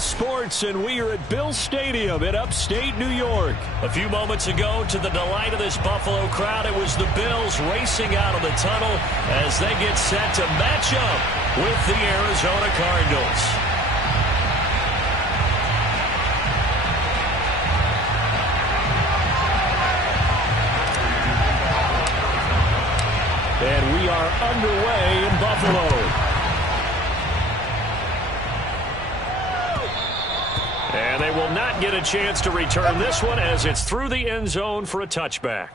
Sports, and we are at Bill Stadium in upstate New York. A few moments ago, to the delight of this Buffalo crowd, it was the Bills racing out of the tunnel as they get set to match up with the Arizona Cardinals. And we are underway in Buffalo. And they will not get a chance to return this one as it's through the end zone for a touchback.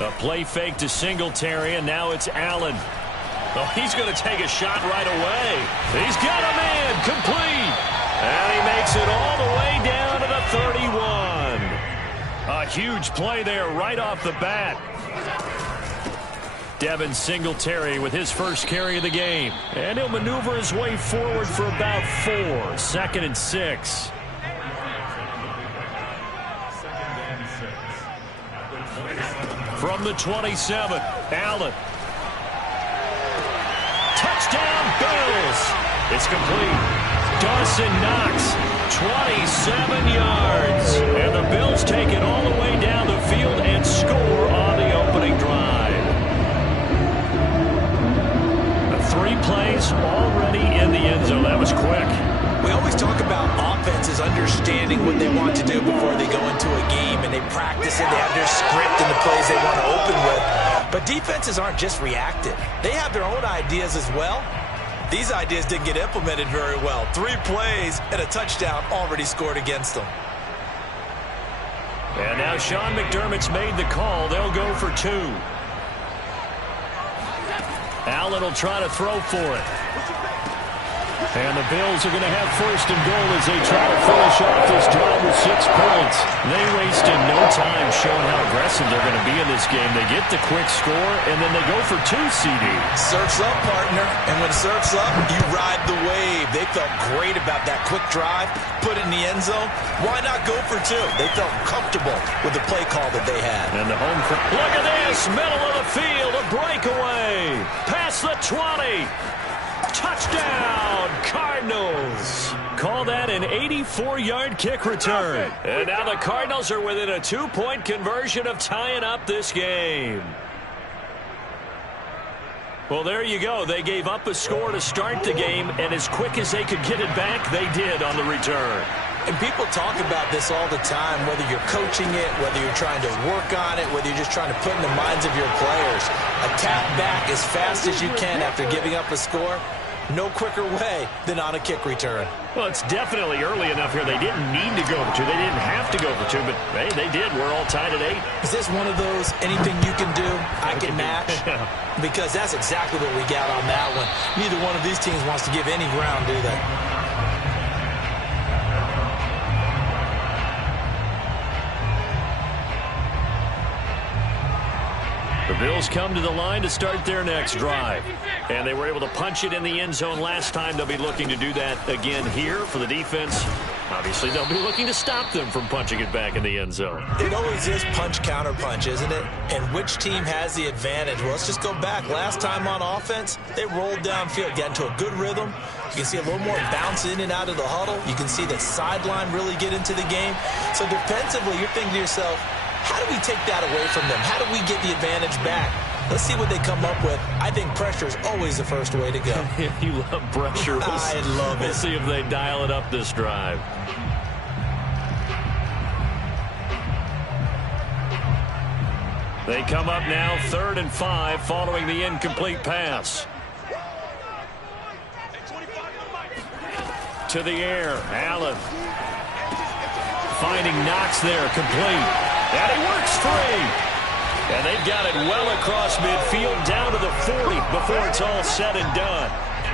A play fake to Singletary, and now it's Allen. Oh, he's going to take a shot right away. He's got a man complete. And he makes it all the way down to the 31. A huge play there right off the bat. Devin Singletary with his first carry of the game. And he'll maneuver his way forward for about 4. 2nd and 6. From the 27, Allen. Touchdown, Bills. It's complete. Dawson Knox, 27 yards. And the Bills take it all the way down the field and score on the opening drive. 3 plays already in the end zone. That was quick. We always talk about offenses understanding what they want to do before they go into a game, and they practice it. They have their script and the plays they want to open with. But defenses aren't just reactive. They have their own ideas as well. These ideas didn't get implemented very well. 3 plays and a touchdown already scored against them. And now Sean McDermott's made the call. They'll go for 2. Allen will try to throw for it. And the Bills are going to have 1st and goal as they try to finish off this drive with 6 points. They wasted no time showing how aggressive they're going to be in this game. They get the quick score, and then they go for 2, CD. Surf's up, partner. And when surf's up, you ride the wave. They felt great about that quick drive, put it in the end zone. Why not go for 2? They felt comfortable with the play call that they had. And the home crowd. Look at this, middle of the field, a breakaway. Past the 20. Touchdown, Cardinals. Call that an 84-yard kick return. And now the Cardinals are within a 2-point conversion of tying up this game. Well, there you go. They gave up a score to start the game, and as quick as they could get it back, they did on the return. And people talk about this all the time, whether you're coaching it, whether you're trying to work on it, whether you're just trying to put in the minds of your players. Attack back as fast as you can after giving up a score. No quicker way than on a kick return. Well, it's definitely early enough here. They didn't need to go for 2. They didn't have to go for 2, but hey, they did. We're all tied at 8. Is this one of those anything you can do, I can match? Because that's exactly what we got on that one. Neither one of these teams wants to give any ground, do they? The Bills come to the line to start their next drive. And they were able to punch it in the end zone last time. They'll be looking to do that again here for the defense. Obviously, they'll be looking to stop them from punching it back in the end zone. It always is punch, counter punch, isn't it? And which team has the advantage? Well, let's just go back. Last time on offense, they rolled downfield, got into a good rhythm. You can see a little more bounce in and out of the huddle. You can see the sideline really get into the game. So defensively, you're thinking to yourself, how do we take that away from them? How do we get the advantage back? Let's see what they come up with. I think pressure is always the first way to go. You love pressure. I love it. We'll see if they dial it up this drive. They come up now 3rd and 5 following the incomplete pass. To the air, Allen. Finding Knox there, complete. And he works free. And they've got it well across midfield down to the 40 before it's all said and done.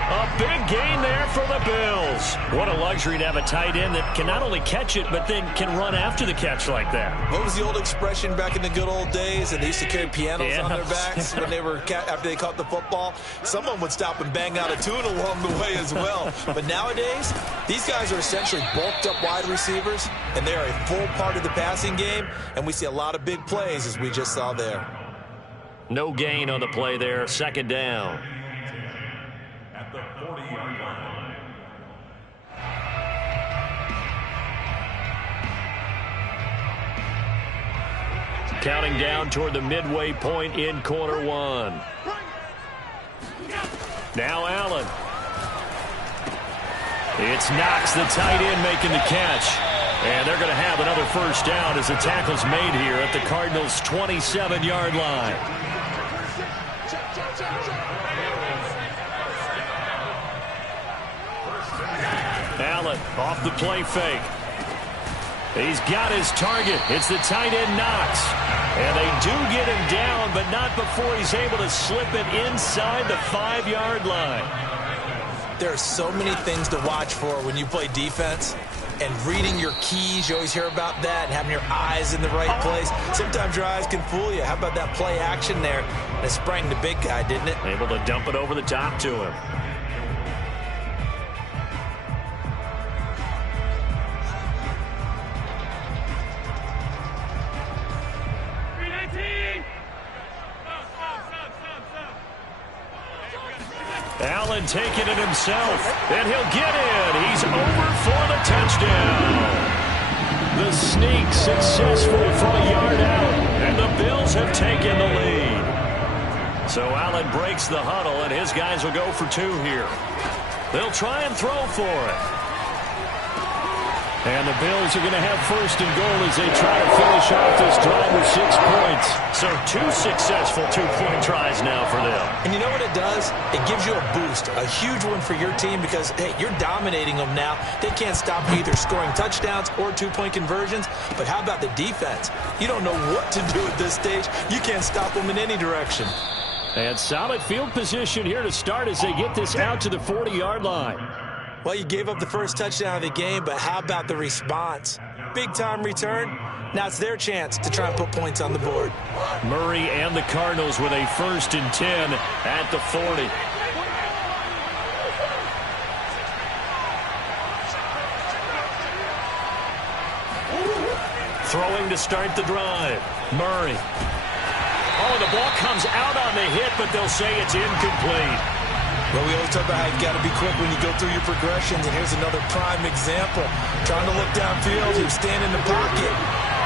A big gain there for the Bills. What a luxury to have a tight end that can not only catch it, but then can run after the catch like that. What was the old expression back in the good old days? And they used to carry pianos on their backs when they were after they caught the football. Someone would stop and bang out a tune along the way as well. But nowadays, these guys are essentially bulked up wide receivers, and they are a full part of the passing game. And we see a lot of big plays, as we just saw there. No gain on the play there. Second down. At the 40-yard line. Counting down toward the midway point in quarter one. Now Allen. It's Knox, the tight end, making the catch. And they're going to have another first down as the tackle's made here at the Cardinals' 27-yard line. Allen off the play fake. He's got his target. It's the tight end Knox. And they do get him down, but not before he's able to slip it inside the 5-yard line. There are so many things to watch for when you play defense. And reading your keys, you always hear about that, and having your eyes in the right place. Sometimes your eyes can fool you. How about that play action there? And it sprang the big guy, didn't it? Able to dump it over the top to him. Allen taking it himself, and he'll get in. He's over for the touchdown. The sneak successful from a yard out, and the Bills have taken the lead. So Allen breaks the huddle, and his guys will go for 2 here. They'll try and throw for it. And the Bills are going to have first and goal as they try to finish off this drive with 6 points. So 2 successful 2-point tries now for them. And you know what it does? It gives you a boost, a huge one for your team because, hey, you're dominating them now. They can't stop you either scoring touchdowns or 2-point conversions. But how about the defense? You don't know what to do at this stage. You can't stop them in any direction. And solid field position here to start as they get this out to the 40-yard line. Well, you gave up the first touchdown of the game, but how about the response? Big-time return. Now it's their chance to try and put points on the board. Murray and the Cardinals with a 1st and 10 at the 40. Throwing to start the drive. Murray. Oh, the ball comes out on the hit, but they'll say it's incomplete. Well, we always talk about how you've got to be quick when you go through your progressions, and here's another prime example. Trying to look downfield, he was standing in the pocket,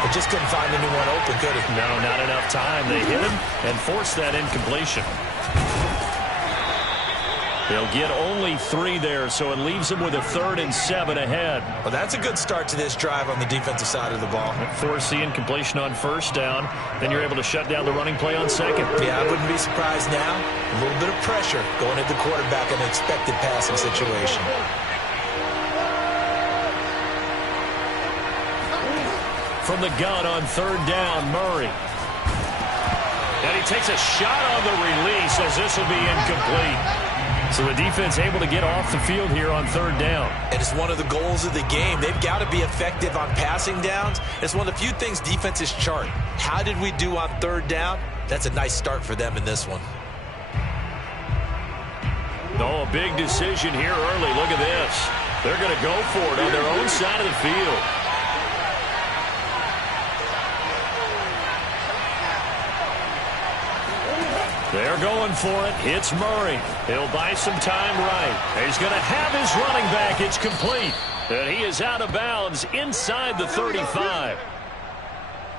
but just couldn't find anyone open, could he? No, not enough time. They hit him and forced that incompletion. They'll get only 3 there, so it leaves them with a 3rd and 7 ahead. Well, that's a good start to this drive on the defensive side of the ball. Force the incompletion on 1st down. Then you're able to shut down the running play on 2nd. Yeah, I wouldn't be surprised now. A little bit of pressure going at the quarterback in an expected passing situation. From the gun on 3rd down, Murray. And he takes a shot on the release as this will be incomplete. So the defense able to get off the field here on 3rd down. And it's one of the goals of the game. They've got to be effective on passing downs. It's one of the few things defenses chart. How did we do on 3rd down? That's a nice start for them in this one. Oh, a big decision here early. Look at this. They're going to go for it on their own side of the field. They're going for it. It's Murray. He'll buy some time right. He's going to have his running back. It's complete. And he is out of bounds inside the 35.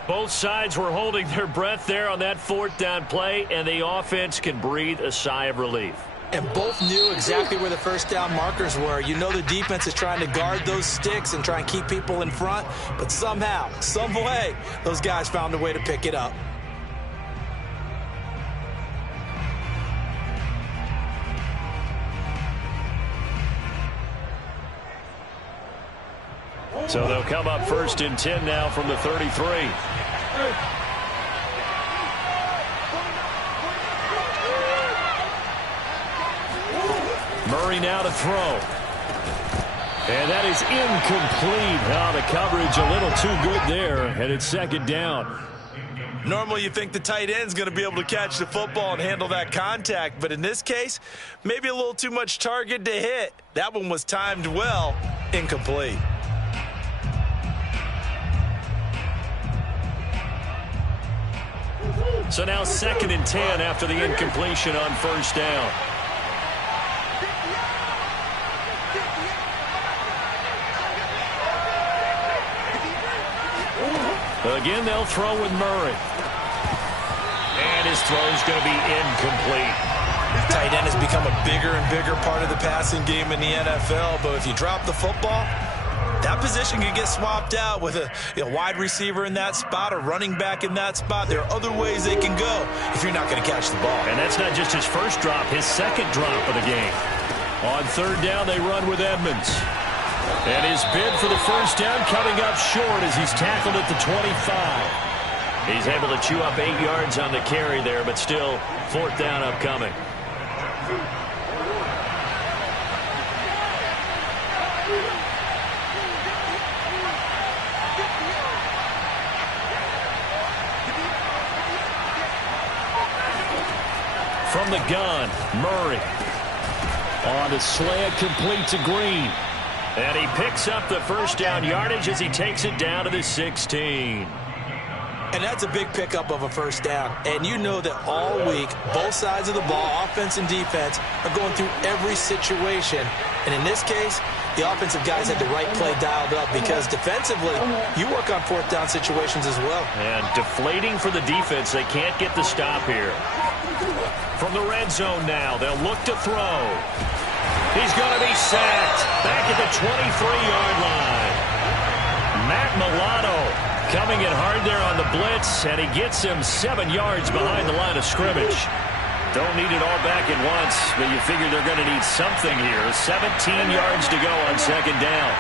Both sides were holding their breath there on that 4th down play, and the offense can breathe a sigh of relief. And both knew exactly where the 1st down markers were. You know the defense is trying to guard those sticks and try and keep people in front, but somehow, some way, those guys found a way to pick it up. So they'll come up 1st and 10 now from the 33. Murray now to throw. And that is incomplete. Now the coverage a little too good there, and it's second down. Normally you think the tight end's going to be able to catch the football and handle that contact, but in this case, maybe a little too much target to hit. That one was timed well, incomplete. So now 2nd and 10 after the incompletion on first down. Again, they'll throw with Murray. And his throw's going to be incomplete. Tight end has become a bigger and bigger part of the passing game in the NFL, but if you drop the football, that position can get swapped out with a wide receiver in that spot, a running back in that spot. There are other ways they can go if you're not going to catch the ball. And that's not just his first drop, his second drop of the game. On third down, they run with Edmonds. And his bid for the first down coming up short as he's tackled at the 25. He's able to chew up 8 yards on the carry there, but still 4th down upcoming. From the gun, Murray. On the slant, complete to Green. And he picks up the first down yardage as he takes it down to the 16. And that's a big pickup of a first down. And you know that all week, both sides of the ball, offense and defense, are going through every situation. And in this case, the offensive guys had the right play dialed up because defensively, you work on 4th down situations as well. And deflating for the defense. They can't get the stop here. From the red zone now, they'll look to throw. He's going to be sacked back at the 23-yard line. Matt Milano coming in hard there on the blitz, and he gets him 7 yards behind the line of scrimmage. Don't need it all back at once, but you figure they're going to need something here. 17 yards to go on second down.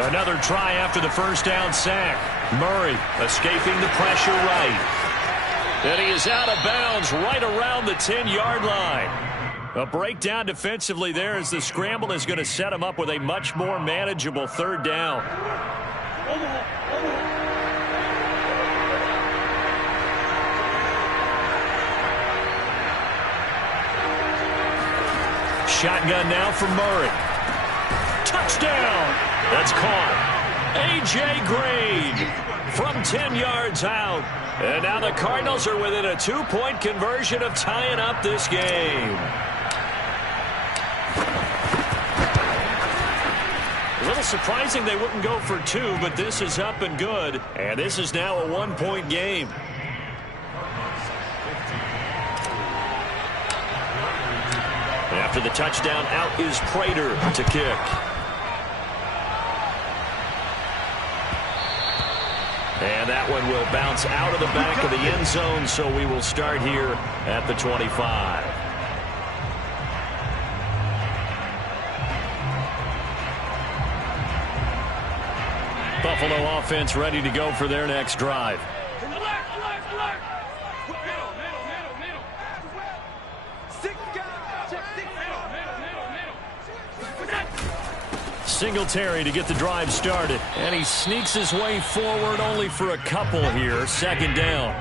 Another try after the first down sack. Murray escaping the pressure right. And he is out of bounds right around the 10-yard line. A breakdown defensively there as the scramble is going to set him up with a much more manageable 3rd down. Shotgun now from Murray. Touchdown! That's caught. A.J. Green from 10 yards out. And now the Cardinals are within a 2-point conversion of tying up this game. A little surprising they wouldn't go for 2, but this is up and good. And this is now a 1-point game. After the touchdown, out is Prater to kick. And that one will bounce out of the back of the end zone, so we will start here at the 25. Buffalo offense ready to go for their next drive. Singletary to get the drive started. And he sneaks his way forward only for a couple here. 2nd down.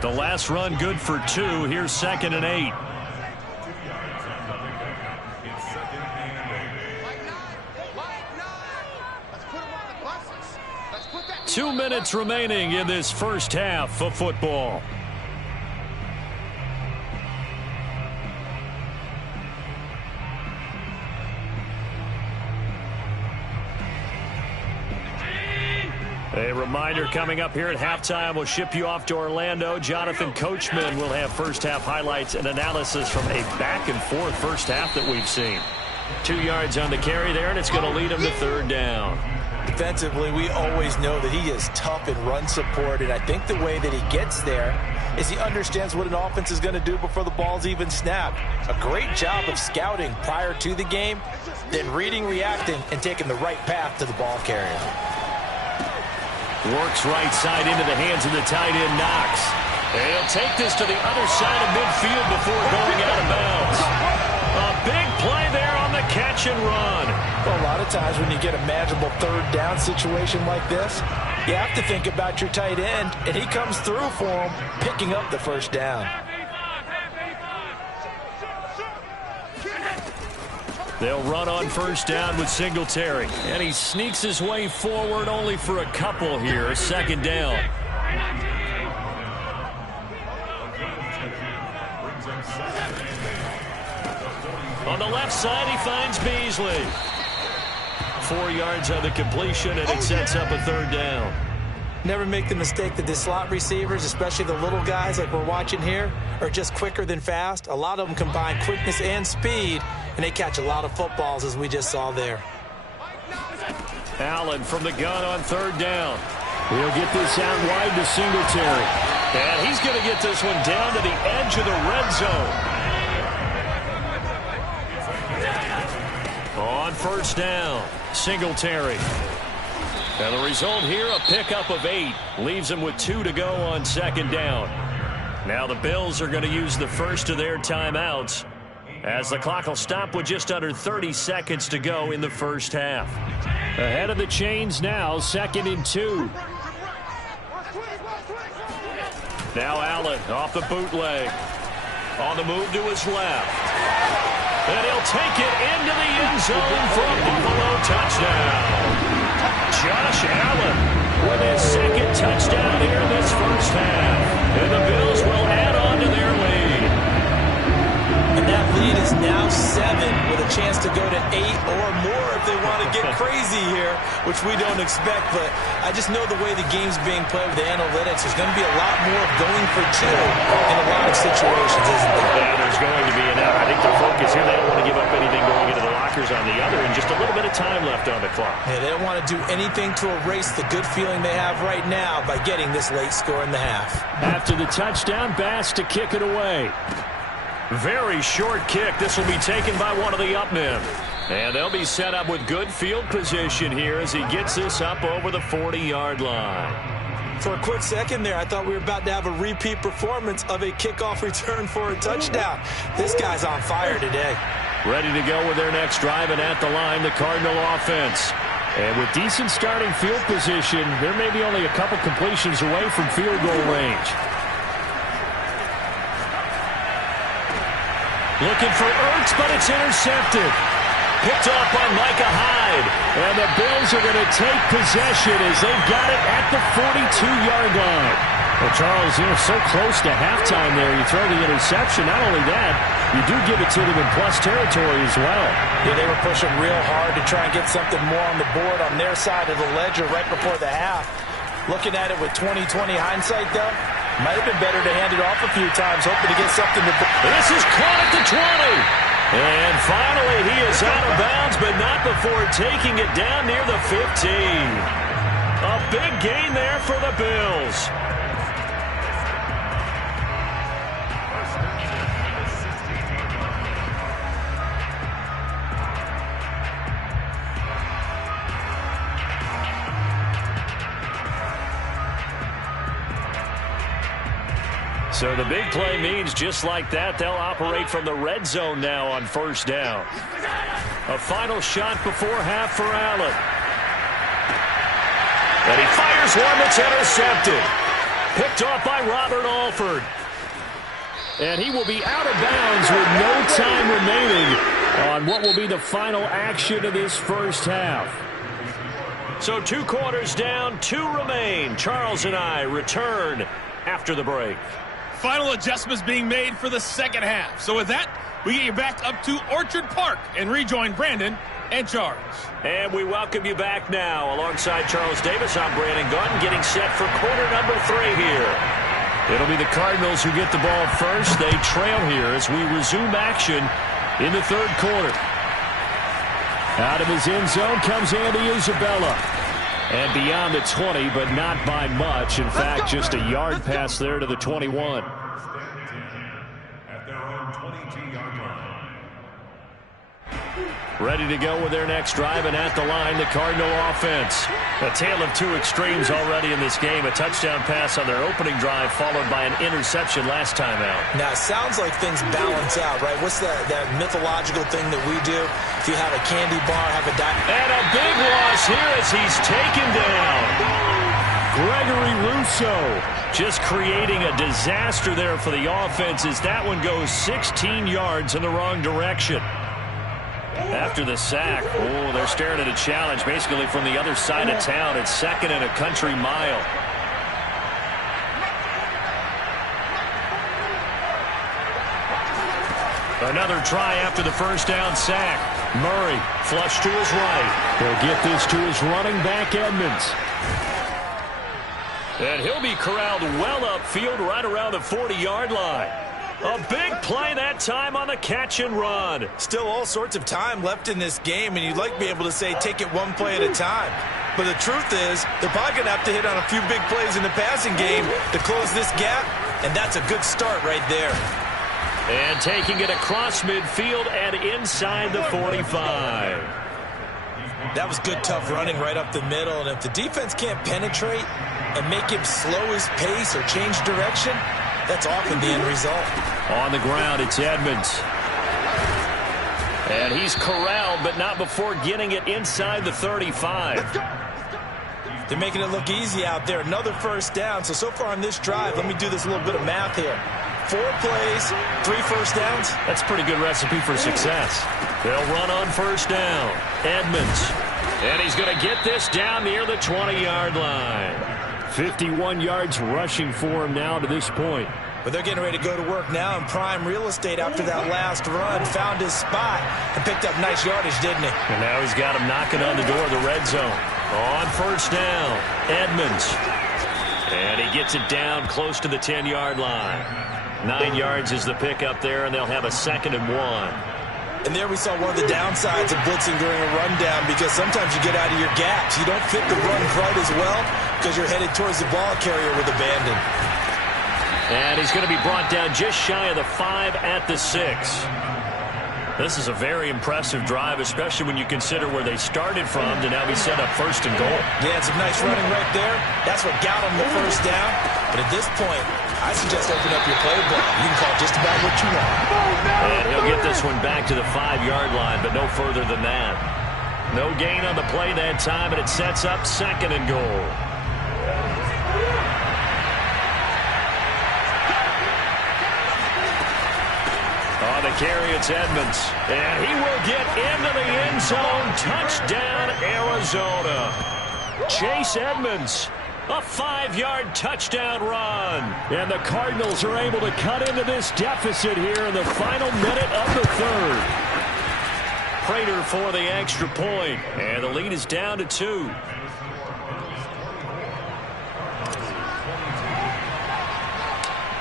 The last run good for 2. Here's 2nd and 8. Two minutes remaining in this first half of football. A reminder coming up here at halftime. We'll ship you off to Orlando. Jonathan Coachman will have first half highlights and analysis from a back and forth first half that we've seen. 2 yards on the carry there, and it's going to lead him to 3rd down. Defensively, we always know that he is tough in run support, and I think the way that he gets there is he understands what an offense is going to do before the ball's even snapped. A great job of scouting prior to the game, then reading, reacting, and taking the right path to the ball carrier. Works right side into the hands of the tight end, Knox. And he'll take this to the other side of midfield before going out of bounds. A big play there on the catch and run. Well, a lot of times when you get a manageable third down situation like this, you have to think about your tight end, and he comes through for him, picking up the first down. They'll run on first down with Singletary. And he sneaks his way forward only for a couple here. Second down. On the left side, he finds Beasley. 4 yards on the completion, and it sets up a third down. Never make the mistake that the slot receivers, especially the little guys like we're watching here, are just quicker than fast. A lot of them combine quickness and speed, and they catch a lot of footballs, as we just saw there. Allen from the gun on third down. He'll get this out wide to Singletary. And he's going to get this one down to the edge of the red zone. On first down, Singletary. And the result here, a pickup of 8. Leaves them with 2 to go on second down. Now the Bills are going to use the first of their timeouts, as the clock will stop with just under 30 seconds to go in the first half. Ahead of the chains now, 2nd and 2. Now Allen off the bootleg. On the move to his left. And he'll take it into the end zone for a Buffalo touchdown. Josh Allen with his second touchdown here in this first half. And the Bills will add on to their lead. And that lead is now 7 with a chance to go to 8 or more if they want to get crazy here, which we don't expect. But I just know the way the game's being played with the analytics, there's going to be a lot more going for 2 in a lot of situations, isn't there? Yeah, there's going to be. And I think the focus here, they don't want to give up anything going into the lockers on the other, and just a little bit of time left on the clock. Yeah, they don't want to do anything to erase the good feeling they have right now by getting this late score in the half. After the touchdown, Bass to kick it away. Very short kick. This will be taken by one of the up men. And they'll be set up with good field position here as he gets this up over the 40-yard line. For a quick second there, I thought we were about to have a repeat performance of a kickoff return for a touchdown. This guy's on fire today. Ready to go with their next drive, and at the line, the Cardinal offense. And with decent starting field position, there may be only a couple completions away from field goal range. Looking for Ertz, but it's intercepted. Picked off by Micah Hyde. And the Bills are going to take possession as they've got it at the 42-yard line. Well, Charles, so close to halftime there. You throw the interception. Not only that, you do give it to them in plus territory as well. Yeah, they were pushing real hard to try and get something more on the board on their side of the ledger right before the half. Looking at it with 20/20 hindsight, though, might have been better to hand it off a few times, hoping to get something to... This is caught at the 20. And finally, he is out of bounds, but not before taking it down near the 15. A big gain there for the Bills. So the big play means just like that, they'll operate from the red zone now on first down. A final shot before half for Allen. And he fires one that's intercepted. Picked off by Robert Alford. And he will be out of bounds with no time remaining on what will be the final action of this first half. So 2 quarters down, 2 remain. Charles and I return after the break. Final adjustments being made for the second half. So with that, we get you back up to Orchard Park and rejoin Brandon and Charles. And we welcome you back now. Alongside Charles Davis, I'm Brandon Gunn, getting set for quarter number 3 here. It'll be the Cardinals who get the ball first. They trail here as we resume action in the third quarter. Out of his end zone comes Andy Isabella. And beyond the 20, but not by much. In fact, just a yard pass there to the 21. At their own 22-yard line. Ready to go with their next drive, and at the line, the Cardinal offense. A tale of two extremes already in this game. A touchdown pass on their opening drive, followed by an interception last time out. Now, it sounds like things balance out, right? What's that mythological thing that we do? If you have a candy bar, have a dime. And a big loss here as he's taken down. Gregory Rousseau just creating a disaster there for the offense as that one goes 16 yards in the wrong direction. After the sack, they're staring at a challenge basically from the other side of town. It's second and a country mile. Another try after the first down sack. Murray flush to his right. He'll get this to his running back, Edmonds. And he'll be corralled well upfield right around the 40-yard line. A big play that time on the catch and run. Still all sorts of time left in this game, and you'd like to be able to say take it one play at a time. But the truth is, they're probably going to have to hit on a few big plays in the passing game to close this gap, and that's a good start right there. And taking it across midfield and inside the 45. That was good, tough running right up the middle, and if the defense can't penetrate and make him slow his pace or change direction, that's often the end result. On the ground, it's Edmonds. And he's corralled, but not before getting it inside the 35. They're making it look easy out there. Another first down. So far on this drive, let me do this little bit of math here. 4 plays, 3 first downs. That's a pretty good recipe for success. They'll run on first down. Edmonds. And he's going to get this down near the 20-yard line. 51 yards rushing for him now to this point. But they're getting ready to go to work now in prime real estate after that last run. Found his spot and picked up nice yardage, didn't he? And now he's got him knocking on the door of the red zone. On first down, Edmonds. And he gets it down close to the 10-yard line. 9 yards is the pickup there, and they'll have a 2nd and 1. And there we saw one of the downsides of blitzing during a rundown, because sometimes you get out of your gaps. You don't fit the run quite as well because you're headed towards the ball carrier with abandon. And he's going to be brought down just shy of the 5 at the 6. This is a very impressive drive, especially when you consider where they started from to now be set up 1st and goal. Yeah, some nice running right there. That's what got him the first down. But at this point, I suggest open up your playbook. You can call just about what you want. And he'll get this one back to the 5-yard line, but no further than that. No gain on the play that time, and it sets up 2nd and goal. On the carry, it's Edmonds. And he will get into the end zone. Touchdown, Arizona. Chase Edmonds. A 5-yard touchdown run. And the Cardinals are able to cut into this deficit here in the final minute of the 3rd. Prater for the extra point. And the lead is down to 2.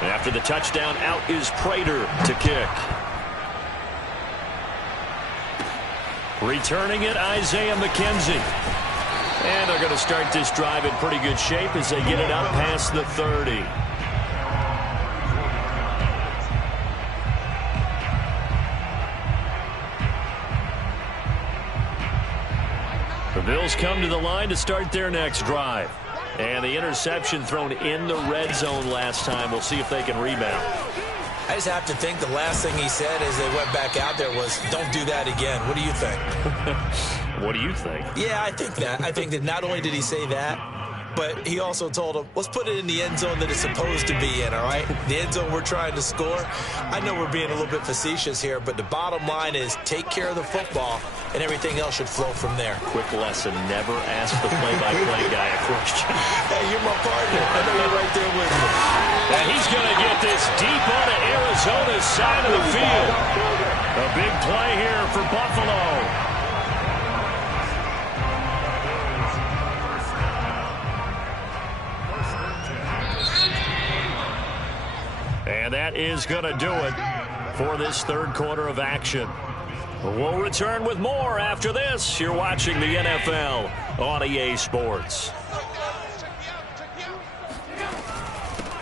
After the touchdown, out is Prater to kick. Returning it, Isaiah McKenzie. And they're going to start this drive in pretty good shape as they get it up past the 30. The Bills come to the line to start their next drive. And the interception thrown in the red zone last time. We'll see if they can rebound. I just have to think the last thing he said as they went back out there was, don't do that again. What do you think? What do you think? Yeah, I think that. I think that not only did he say that, but he also told him, let's put it in the end zone that it's supposed to be in, all right? The end zone we're trying to score. I know we're being a little bit facetious here, but the bottom line is take care of the football, and everything else should flow from there. Quick lesson, never ask the play-by-play guy a question. Hey, you're my partner. I know you're right there with me. And he's going to get this deep onto Arizona's side of the field. A big play here for Buffalo. And that is going to do it for this 3rd quarter of action. We'll return with more after this. You're watching the NFL on EA Sports.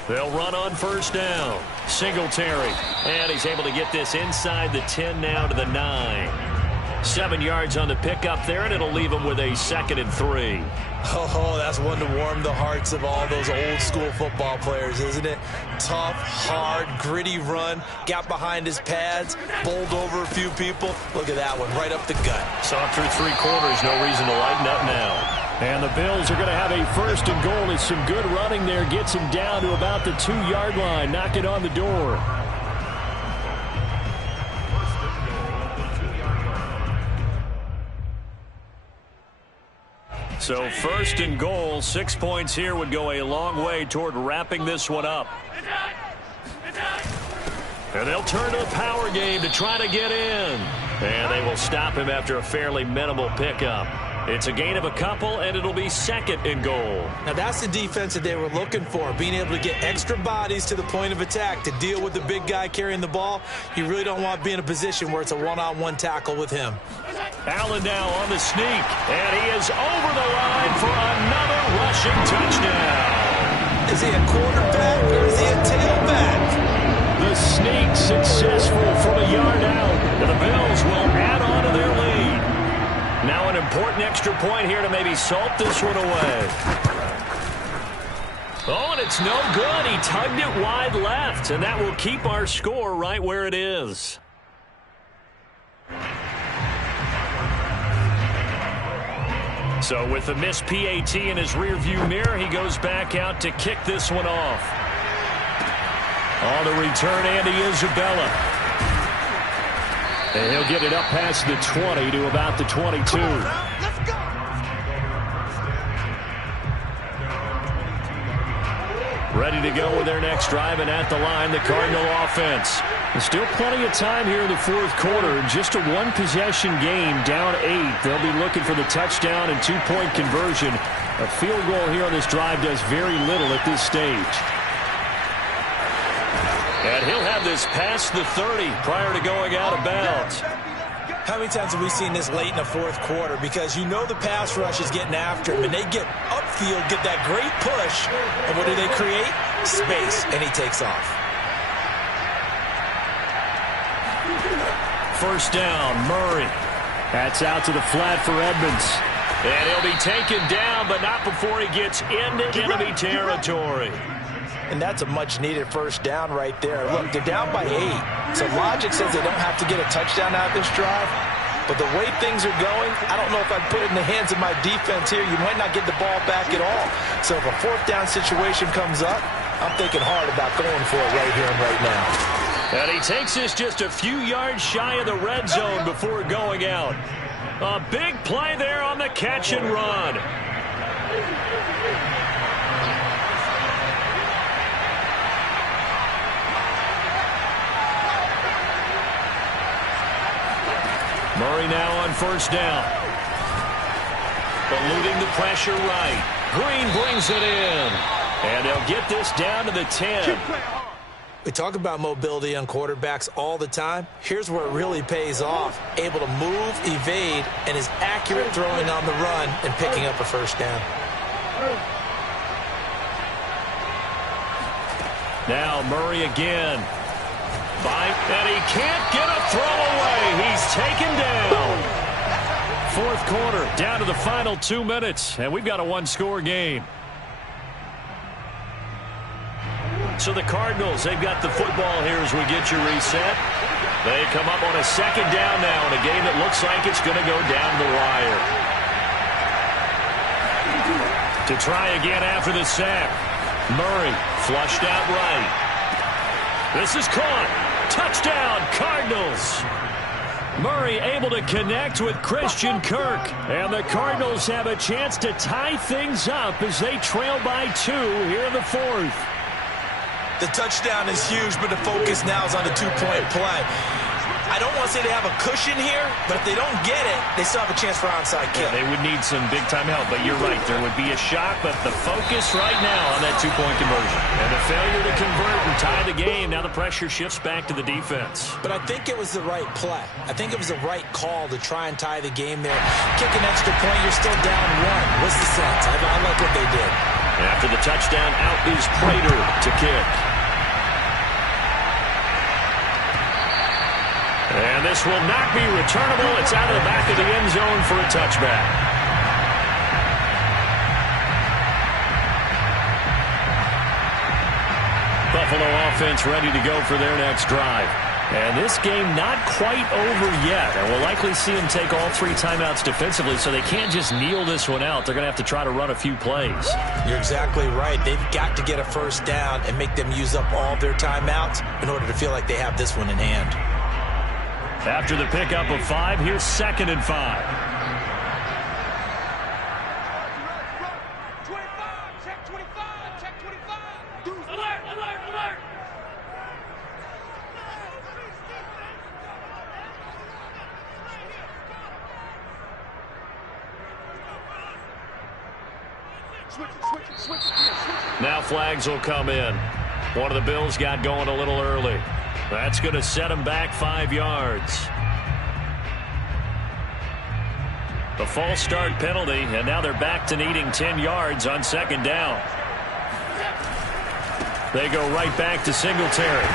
They'll run on first down. Singletary. And he's able to get this inside the 10 now to the 9. 7 yards on the pickup there, and it'll leave him with a 2nd and 3. Oh, that's one to warm the hearts of all those old school football players, isn't it? Tough, hard, gritty run. Got behind his pads, bowled over a few people. Look at that one, right up the gut. Saw it through 3 quarters. No reason to lighten up now. And the Bills are going to have a 1st and goal. It's some good running there. Gets him down to about the 2-yard line. Knock it on the door. So 1st and goal, 6 points here would go a long way toward wrapping this one up. And they'll turn to the power game to try to get in. And they will stop him after a fairly minimal pickup. It's a gain of a couple, and it'll be 2nd and goal. Now, that's the defense that they were looking for, being able to get extra bodies to the point of attack to deal with the big guy carrying the ball. You really don't want to be in a position where it's a one-on-one tackle with him. Allen now on the sneak, and he is over the line for another rushing touchdown. Is he a quarterback or is he a tailback? The sneak successful from a yard out. And the Bills will add on to their lead. Now an important extra point here to maybe salt this one away. Oh, and it's no good. He tugged it wide left, and that will keep our score right where it is. So with the missed PAT in his rearview mirror, he goes back out to kick this one off. On the return, Andy Isabella. And he'll get it up past the 20 to about the 22. Ready to go with their next drive, and at the line, the Cardinal offense. There's still plenty of time here in the 4th quarter. Just a 1-possession game, down 8. They'll be looking for the touchdown and 2-point conversion. A field goal here on this drive does very little at this stage. And he'll have this past the 30 prior to going out of bounds. How many times have we seen this late in the 4th quarter? Because you know the pass rush is getting after him, and they get upfield, get that great push, and what do they create? Space, and he takes off. 1st down, Murray. That's out to the flat for Edmonds. And he'll be taken down, but not before he gets into enemy territory. And that's a much-needed 1st down right there. Look, they're down by 8. So logic says they don't have to get a touchdown out of this drive. But the way things are going, I don't know if I'd put it in the hands of my defense here. You might not get the ball back at all. So if a 4th down situation comes up, I'm thinking hard about going for it right here and right now. And he takes this just a few yards shy of the red zone before going out. A big play there on the catch and run. Murray now on 1st down. Eluding the pressure right. Green brings it in. And they'll get this down to the 10. We talk about mobility on quarterbacks all the time. Here's where it really pays off. Able to move, evade, and is accurate throwing on the run and picking up a 1st down. Now Murray again. And he can't get a throw away. He's taken down. 4th quarter, down to the final 2 minutes, and we've got a 1-score game. So the Cardinals, they've got the football here as we get you reset. They come up on a 2nd down now in a game that looks like it's going to go down the wire. To try again after the sack. Murray flushed out right. This is caught. Touchdown, Cardinals. Murray able to connect with Christian Kirk. And the Cardinals have a chance to tie things up as they trail by 2 here in the 4th. The touchdown is huge, but the focus now is on the 2-point play. I don't want to say they have a cushion here, but if they don't get it, they still have a chance for onside kill. Yeah, they would need some big-time help, but you're right. There would be a shot, but the focus right now on that two-point conversion. And a failure to convert and tie the game. Now the pressure shifts back to the defense. But I think it was the right play. I think it was the right call to try and tie the game there. Kick an extra point, you're still down one. What's the sense? I like what they did. After the touchdown, out is Prater to kick. And this will not be returnable. It's out of the back of the end zone for a touchback. Buffalo offense ready to go for their next drive. And this game not quite over yet. And we'll likely see them take all 3 timeouts defensively, so they can't just kneel this one out. They're going to have to try to run a few plays. You're exactly right. They've got to get a first down and make them use up all their timeouts in order to feel like they have this one in hand. After the pickup of 5, here's 2nd and 5. 25, check 25, check 25. Alert, alert, alert. Now flags will come in. One of the Bills got going a little early. That's going to set them back 5 yards. A false start penalty, and now they're back to needing 10 yards on 2nd down. They go right back to Singletary.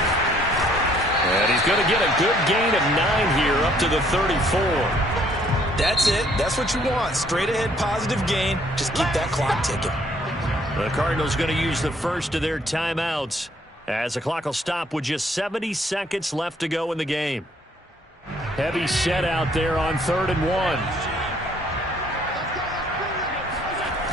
And he's going to get a good gain of 9 here up to the 34. That's it. That's what you want. Straight ahead positive gain. Just keep that clock ticking. The Cardinals going to use the first of their timeouts as the clock will stop with just 70 seconds left to go in the game. Heavy set out there on 3rd and 1.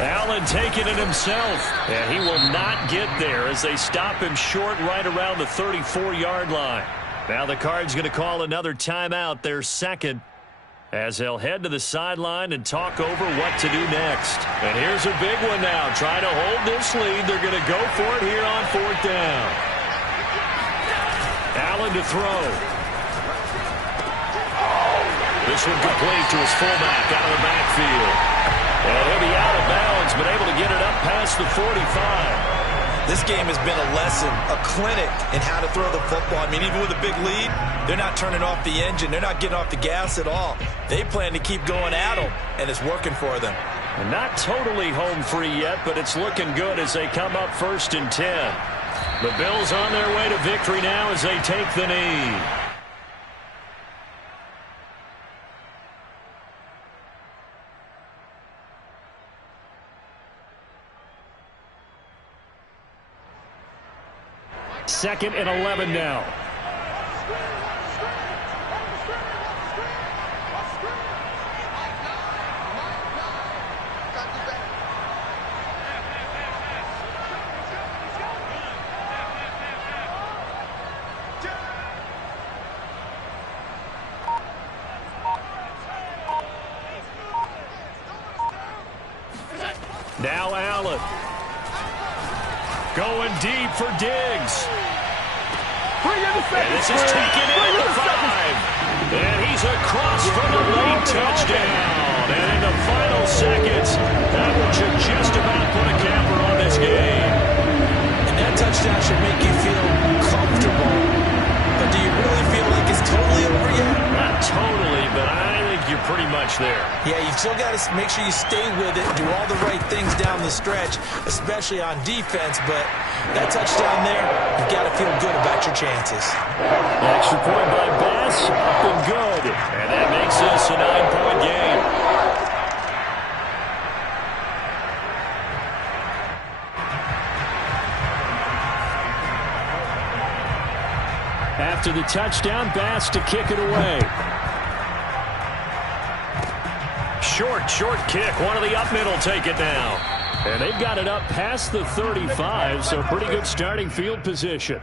Allen taking it himself, and he will not get there as they stop him short right around the 34-yard line. Now the Cards going to call another timeout, their 2nd, as they'll head to the sideline and talk over what to do next. And here's a big one now. Trying to hold this lead. They're going to go for it here on 4th down. Allen to throw. This one complete to his fullback out of the backfield. And he'll be out of bounds, but able to get it up past the 45. This game has been a lesson, a clinic in how to throw the football. I mean, even with a big lead, they're not turning off the engine. They're not getting off the gas at all. They plan to keep going at them, and it's working for them. And not totally home free yet, but it's looking good as they come up 1st and 10. The Bills on their way to victory now as they take the knee. Second and 11 now. Now Allen. Going deep for Diggs. And this is taken in at the 5. And he's across for the late touchdown. And in the final seconds, that one should just about put a capper on this game. And that touchdown should make you feel comfortable. But do you really feel like it's totally over yet? Not totally, but I think you're pretty much there. Yeah, you've still got to make sure you stay with it, do all the right things down the stretch, especially on defense. But that touchdown there, you've got to feel good about your chances. Extra point by Bass, up and good. And that makes this a 9-point game. After the touchdown, Bass to kick it away. Short kick. One of the up middle take it now. And they've got it up past the 35, so pretty good starting field position.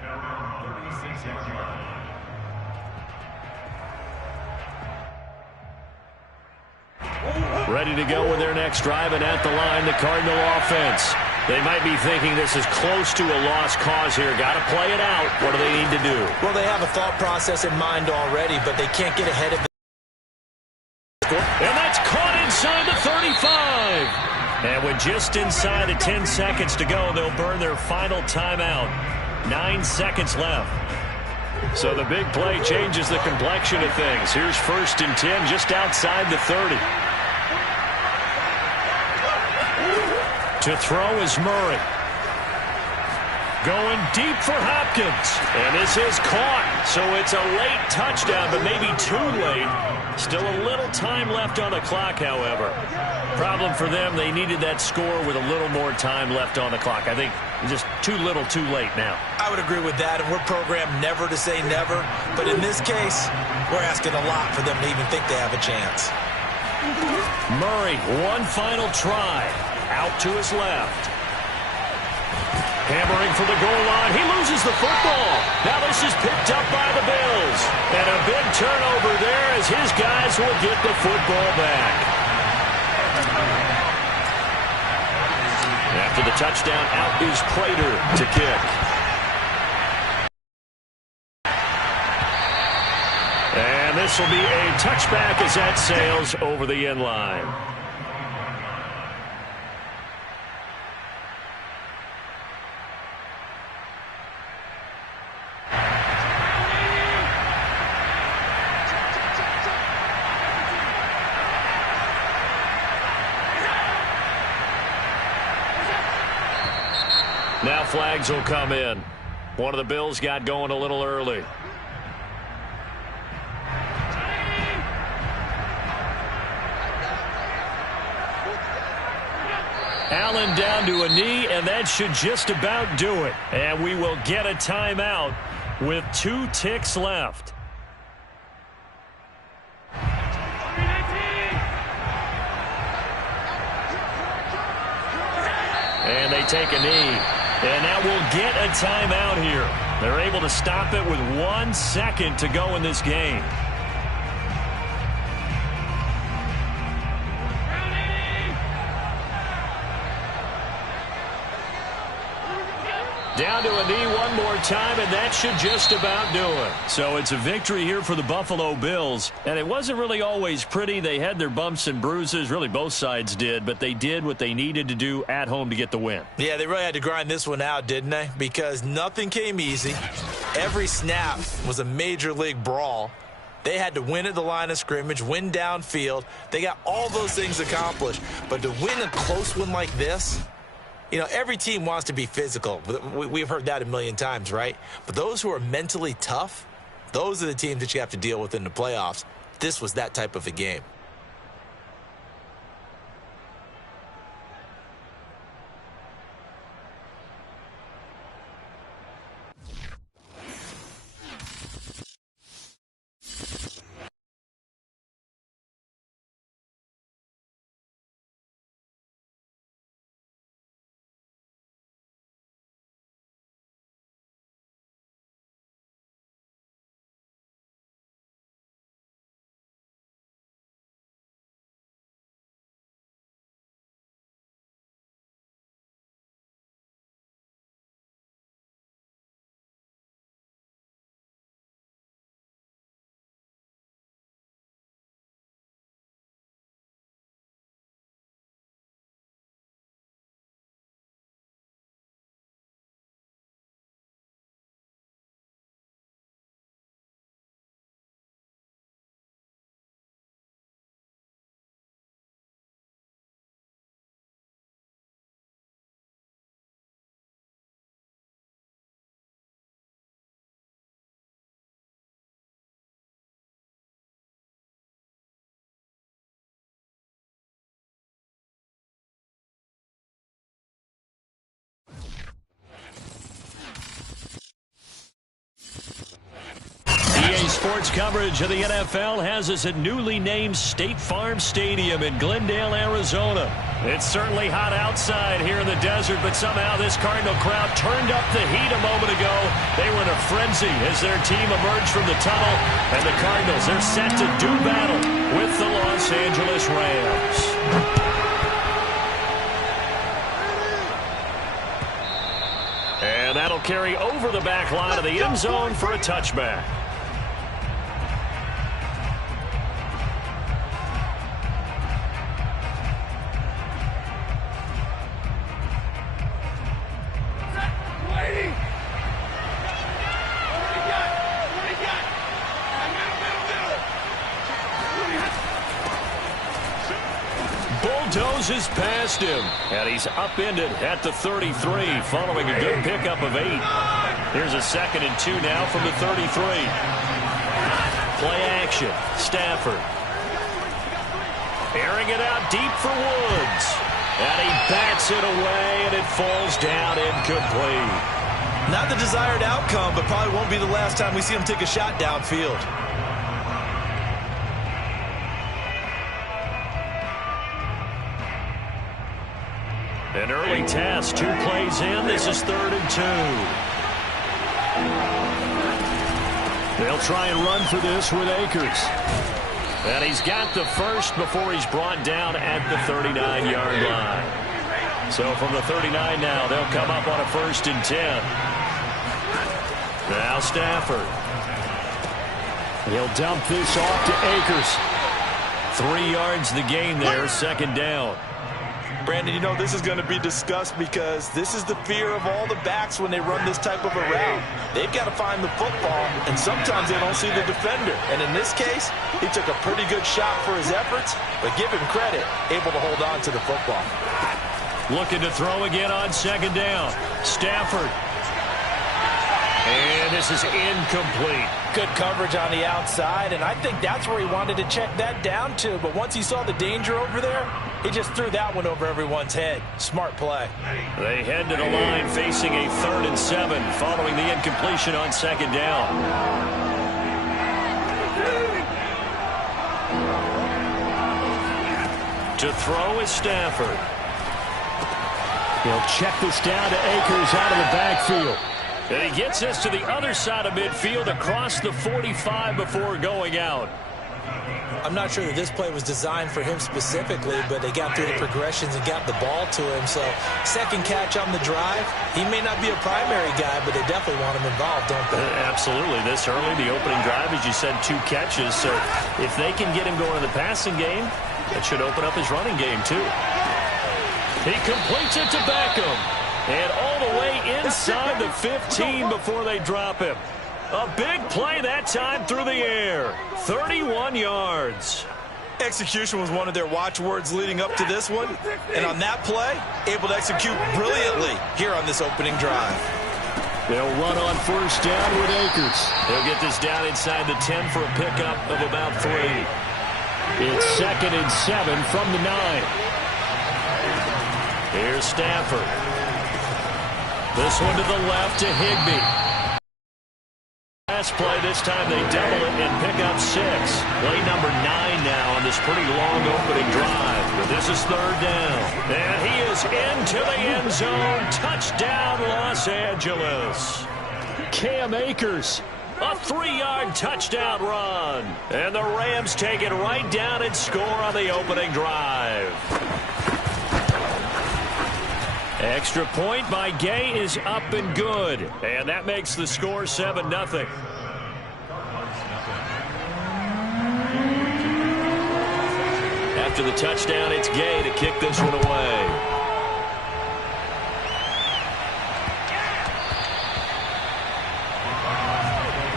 Ready to go with their next drive, and at the line, the Cardinal offense. They might be thinking this is close to a lost cause here. Got to play it out. What do they need to do? Well, they have a thought process in mind already, but they can't get ahead of it. And that's caught inside the 35. And with just inside of 10 seconds to go, they'll burn their final timeout. 9 seconds left. So the big play changes the complexion of things. Here's 1st and 10 just outside the 30. To throw is Murray. Going deep for Hopkins. And this is caught. So it's a late touchdown, but maybe too late. Still a little time left on the clock, however. Problem for them, they needed that score with a little more time left on the clock. I think just too little, too late now. I would agree with that, and we're programmed never to say never. But in this case, we're asking a lot for them to even think they have a chance. Murray, one final try. Out to his left. Hammering for the goal line. He loses the football. Now this is picked up by the Bills. And a big turnover there as his guys will get the football back. After the touchdown, out is Prater to kick. And this will be a touchback as that sails over the end line. Now flags will come in. One of the Bills got going a little early. Allen down to a knee, and that should just about do it. And we will get a timeout with 2 ticks left. And they take a knee. And now we'll get a timeout here. They're able to stop it with 1 second to go in this game. Down to a knee one more time, and that should just about do it. So it's a victory here for the Buffalo Bills. And it wasn't really always pretty. They had their bumps and bruises. Really, both sides did. But they did what they needed to do at home to get the win. Yeah, they really had to grind this one out, didn't they? Because nothing came easy. Every snap was a major league brawl. They had to win at the line of scrimmage, win downfield. They got all those things accomplished. But to win a close one like this, you know, every team wants to be physical. We've heard that a million times, right? But those who are mentally tough, those are the teams that you have to deal with in the playoffs. This was that type of a game. Sports coverage of the NFL has us at newly named State Farm Stadium in Glendale, Arizona. It's certainly hot outside here in the desert, but somehow this Cardinal crowd turned up the heat a moment ago. They were in a frenzy as their team emerged from the tunnel, and the Cardinals, they're set to do battle with the Los Angeles Rams. that'll carry over the back line of the end zone for a touchback. Bulldozes past him, and he's upended at the 33 following a good pickup of 8. Here's a 2nd and 2 now from the 33. Play action. Stafford. Airing it out deep for Woods. And he bats it away, and it falls down incomplete. Not the desired outcome, but probably won't be the last time we see him take a shot downfield. An early task, 2 plays in. This is 3rd and 2. They'll try and run for this with Akers. And he's got the first before he's brought down at the 39-yard line. So from the 39 now, they'll come up on a 1st and 10. Now Stafford. He'll dump this off to Akers. 3 yards the gain there, 2nd down. Brandon, you know this is going to be discussed because this is the fear of all the backs when they run this type of a route. They've got to find the football, and sometimes they don't see the defender. And in this case, he took a pretty good shot for his efforts, but give him credit, able to hold on to the football. Looking to throw again on 2nd down. Stafford. And this is incomplete. Good coverage on the outside, and I think that's where he wanted to check that down to. But once he saw the danger over there, he just threw that one over everyone's head. Smart play. They head to the line facing a 3rd and 7 following the incompletion on 2nd down. To throw is Stafford. He'll check this down to Akers out of the backfield. And he gets us to the other side of midfield across the 45 before going out. I'm not sure that this play was designed for him specifically, but they got through the progressions and got the ball to him. So 2nd catch on the drive. He may not be a primary guy, but they definitely want him involved, don't they? Absolutely. This early, the opening drive, as you said, 2 catches. So if they can get him going in the passing game, that should open up his running game too. He completes it to Beckham. And all the way inside the 15 before they drop him. A big play that time through the air. 31 yards. Execution was one of their watchwords leading up to this one. And on that play, able to execute brilliantly here on this opening drive. They'll run on 1st down with Akers. They'll get this down inside the 10 for a pickup of about 3. It's 2nd and 7 from the 9. Here's Stafford. This one to the left to Higbee. Last play, this time they double it and pick up 6. Play number 9 now on this pretty long opening drive. But this is 3rd down. And he is into the end zone. Touchdown, Los Angeles. Cam Akers. A 3-yard touchdown run. And the Rams take it right down and score on the opening drive. Extra point by Gay is up and good. And that makes the score 7-0. After the touchdown, it's Gay to kick this one away.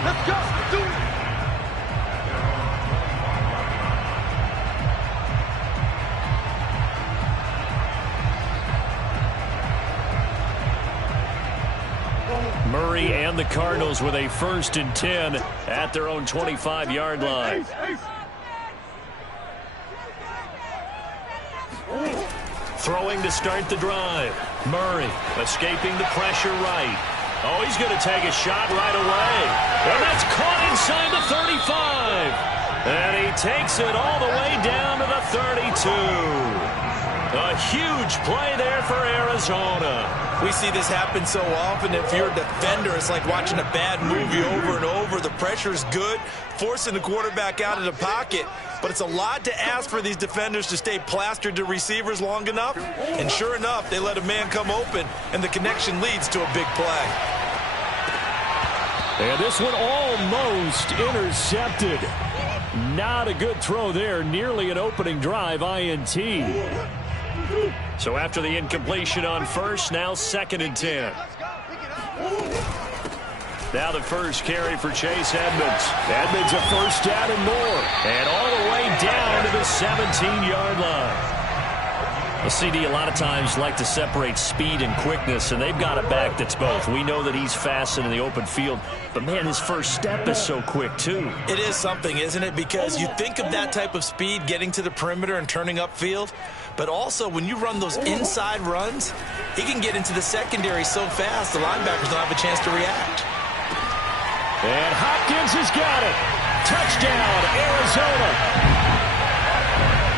Let's go. Do it. Murray and the Cardinals with a 1st and 10 at their own 25-yard line. Throwing to start the drive. Murray escaping the pressure right. Oh, he's going to take a shot right away. And that's caught inside the 35. And he takes it all the way down to the 32. A huge play there for Arizona. We see this happen so often. If you're a defender, it's like watching a bad movie over and over. The pressure's good, forcing the quarterback out of the pocket. But it's a lot to ask for these defenders to stay plastered to receivers long enough. And sure enough, they let a man come open, and the connection leads to a big play. And this one almost intercepted. Not a good throw there. Nearly an opening drive INT. So after the incompletion on first, now 2nd and 10. Now the first carry for Chase Edmonds. Edmonds a first down and more. And all the way down to the 17-yard line. Well, CD, a lot of times like to separate speed and quickness, and they've got a back that's both. We know that he's fast in the open field, but, man, his first step is so quick, too. It is something, isn't it? Because you think of that type of speed getting to the perimeter and turning upfield, but also when you run those inside runs, he can get into the secondary so fast the linebackers don't have a chance to react. And Hopkins has got it. Touchdown, Arizona.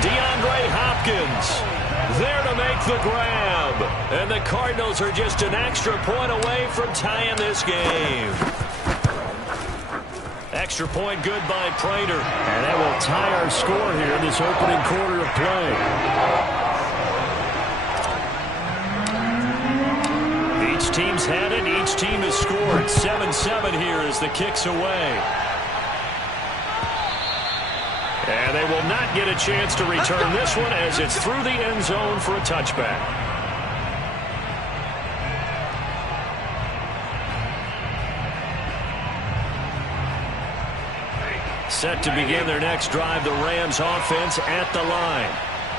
DeAndre Hopkins there to make the grab. And the Cardinals are just an extra point away from tying this game. Extra point good by Prater. And that will tie our score here in this opening quarter of play. Each team's had it. Each team has scored. 7-7 here as the kick's away. And they will not get a chance to return this one as it's through the end zone for a touchback. Set to begin their next drive, the Rams offense at the line.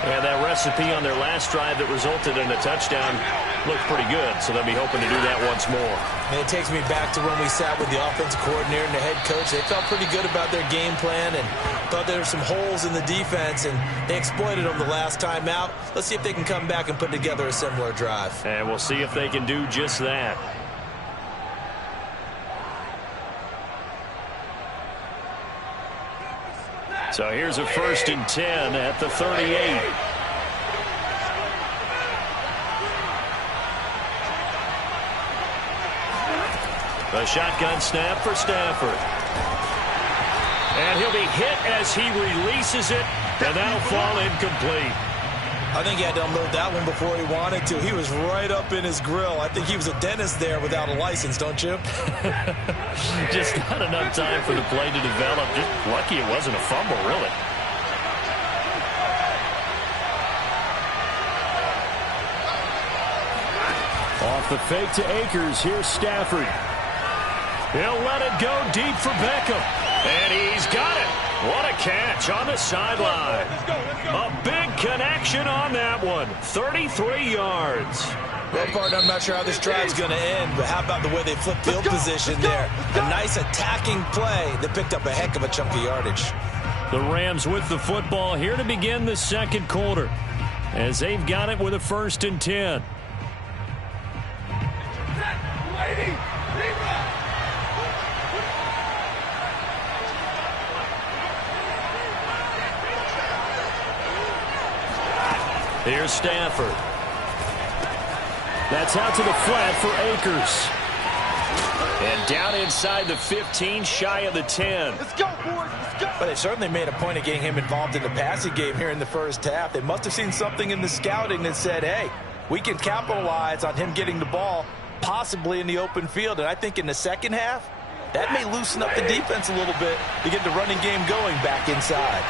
And that recipe on their last drive that resulted in a touchdown looked pretty good, so they'll be hoping to do that once more. And it takes me back to when we sat with the offensive coordinator and the head coach. They felt pretty good about their game plan and thought there were some holes in the defense, and they exploited them the last time out. Let's see if they can come back and put together a similar drive. And we'll see if they can do just that. So here's a 1st and 10 at the 38. The shotgun snap for Stafford. And he'll be hit as he releases it, and that'll fall incomplete. I think he had to unload that one before he wanted to. He was right up in his grill. I think he was a dentist there without a license, don't you? Just not enough time for the play to develop. Just lucky it wasn't a fumble, really. Off the fake to Akers. Here's Stafford. He'll let it go deep for Beckham. And he's got it. What a catch on the sideline. A big connection on that one. 33 yards. Well, partner, I'm not sure how this drive's going to end, but how about the way they flipped field position there? A nice attacking play that picked up a heck of a chunk of yardage. The Rams with the football here to begin the second quarter as they've got it with a 1st and 10. Here's Stafford. That's out to the flat for Akers. And down inside the 15, shy of the 10. Let's go, boys. Let's go. But they certainly made a point of getting him involved in the passing game here in the first half. They must have seen something in the scouting that said, hey, we can capitalize on him getting the ball, possibly in the open field. And I think in the second half, that may loosen up the defense a little bit to get the running game going back inside.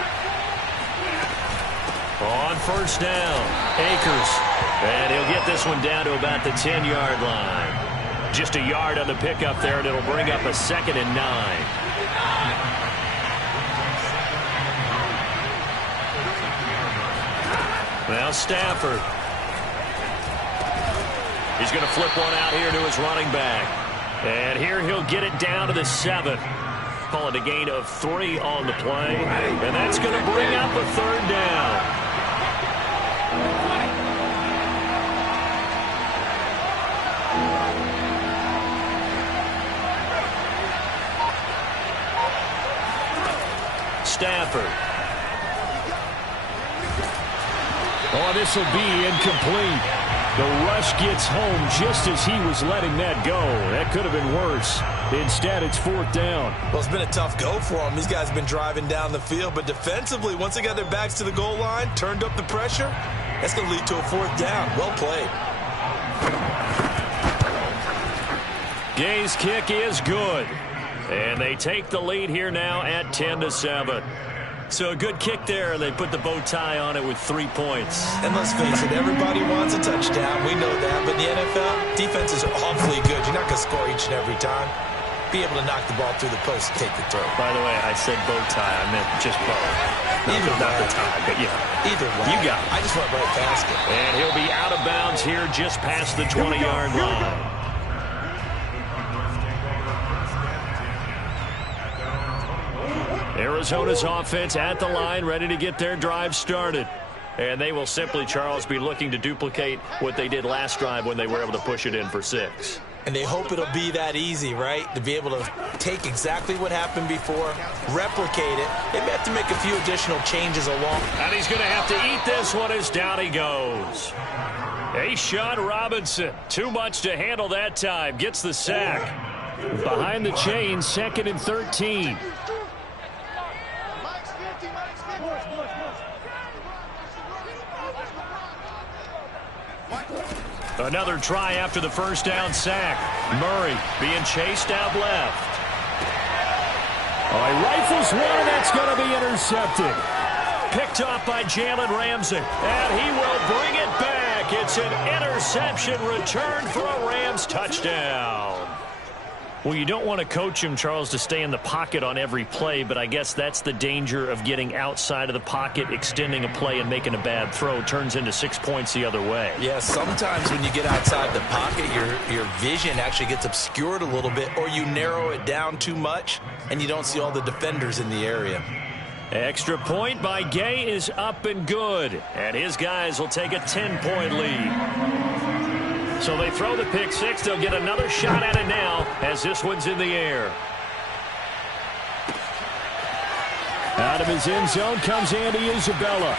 On 1st down, Akers. And he'll get this one down to about the 10-yard line. Just a yard on the pickup there, and it'll bring up a 2nd and 9. Now Stafford. He's going to flip one out here to his running back. And here he'll get it down to the 7. Call it a gain of 3 on the play. And that's going to bring up a 3rd down. Stafford. Oh, this will be incomplete. The rush gets home just as he was letting that go. That could have been worse. Instead, it's 4th down. Well, it's been a tough go for them. These guys have been driving down the field, but defensively, once they got their backs to the goal line, turned up the pressure, that's going to lead to a 4th down. Well played. Gay's kick is good. And they take the lead here now at 10-7. So a good kick there, and they put the bow tie on it with 3 points. And let's face it, everybody wants a touchdown. We know that. But in the NFL, defenses are awfully good. You're not going to score each and every time. Be able to knock the ball through the post and take the throw. By the way, I said bow tie. I meant just bow. Not the tie, but yeah. Either way. You got it. I just went right past it. And he'll be out of bounds here just past the 20-yard line. Arizona's offense at the line, ready to get their drive started. And they will simply, Charles, be looking to duplicate what they did last drive when they were able to push it in for 6. And they hope it'll be that easy, right? To be able to take exactly what happened before, replicate it. They may have to make a few additional changes along. And he's going to have to eat this one as down he goes. A'Shawn Robinson, too much to handle that time, gets the sack. Behind the chain, 2nd and 13. Another try after the first down sack. Murray being chased out left. Oh, he rifles one, and that's going to be intercepted. Picked off by Jalen Ramsey. And he will bring it back. It's an interception return for a Rams touchdown. Well, you don't want to coach him, Charles, to stay in the pocket on every play, but I guess that's the danger of getting outside of the pocket, extending a play, and making a bad throw. Turns into 6 points the other way. Yeah, sometimes when you get outside the pocket, your vision actually gets obscured a little bit, or you narrow it down too much, and you don't see all the defenders in the area. Extra point by Gay is up and good, and his guys will take a 10-point lead. So they throw the pick 6. They'll get another shot at it now as this one's in the air. Out of his end zone comes Andy Isabella.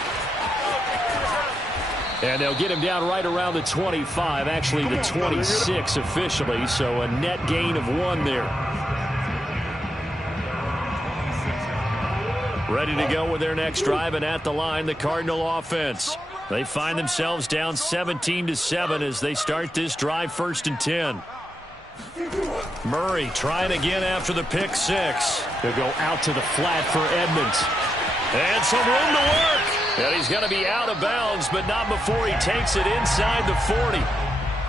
And they'll get him down right around the 25, actually the 26 officially, so a net gain of 1 there. Ready to go with their next drive, and at the line, the Cardinal offense. They find themselves down 17-7 as they start this drive 1st and 10. Murray trying again after the pick 6. They'll go out to the flat for Edmonds. And some room to work. And he's going to be out of bounds, but not before he takes it inside the 40.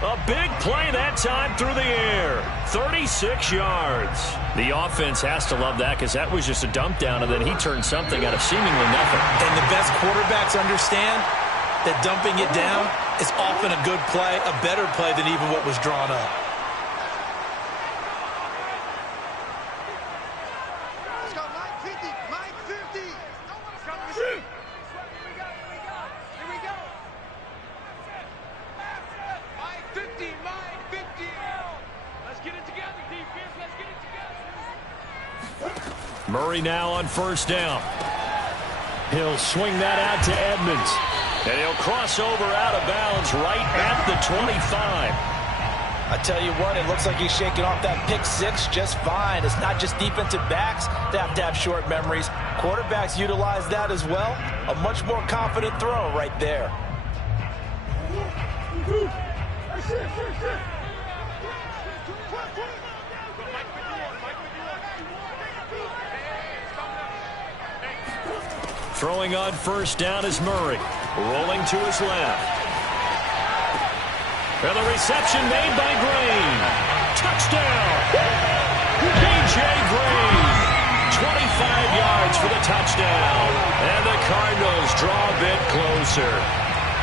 A big play that time through the air. 36 yards. The offense has to love that because that was just a dump down, and then he turned something out of seemingly nothing. And the best quarterbacks understand that dumping it down is often a good play, a better play than even what was drawn up. Let's go, Mike 50, Mike 50. Here we go. Mike 50, Mike 50. Let's get it together, defense. Let's get it together. Murray now on 1st down. He'll swing that out to Edmonds. And he'll cross over out of bounds right at the 25. I tell you what, it looks like he's shaking off that pick 6 just fine. It's not just defensive backs that have to have short memories. Quarterbacks utilize that as well. A much more confident throw right there. Throwing on 1st down is Murray. Rolling to his left. And the reception made by Green. Touchdown! A.J. Green. 25 yards for the touchdown. And the Cardinals draw a bit closer.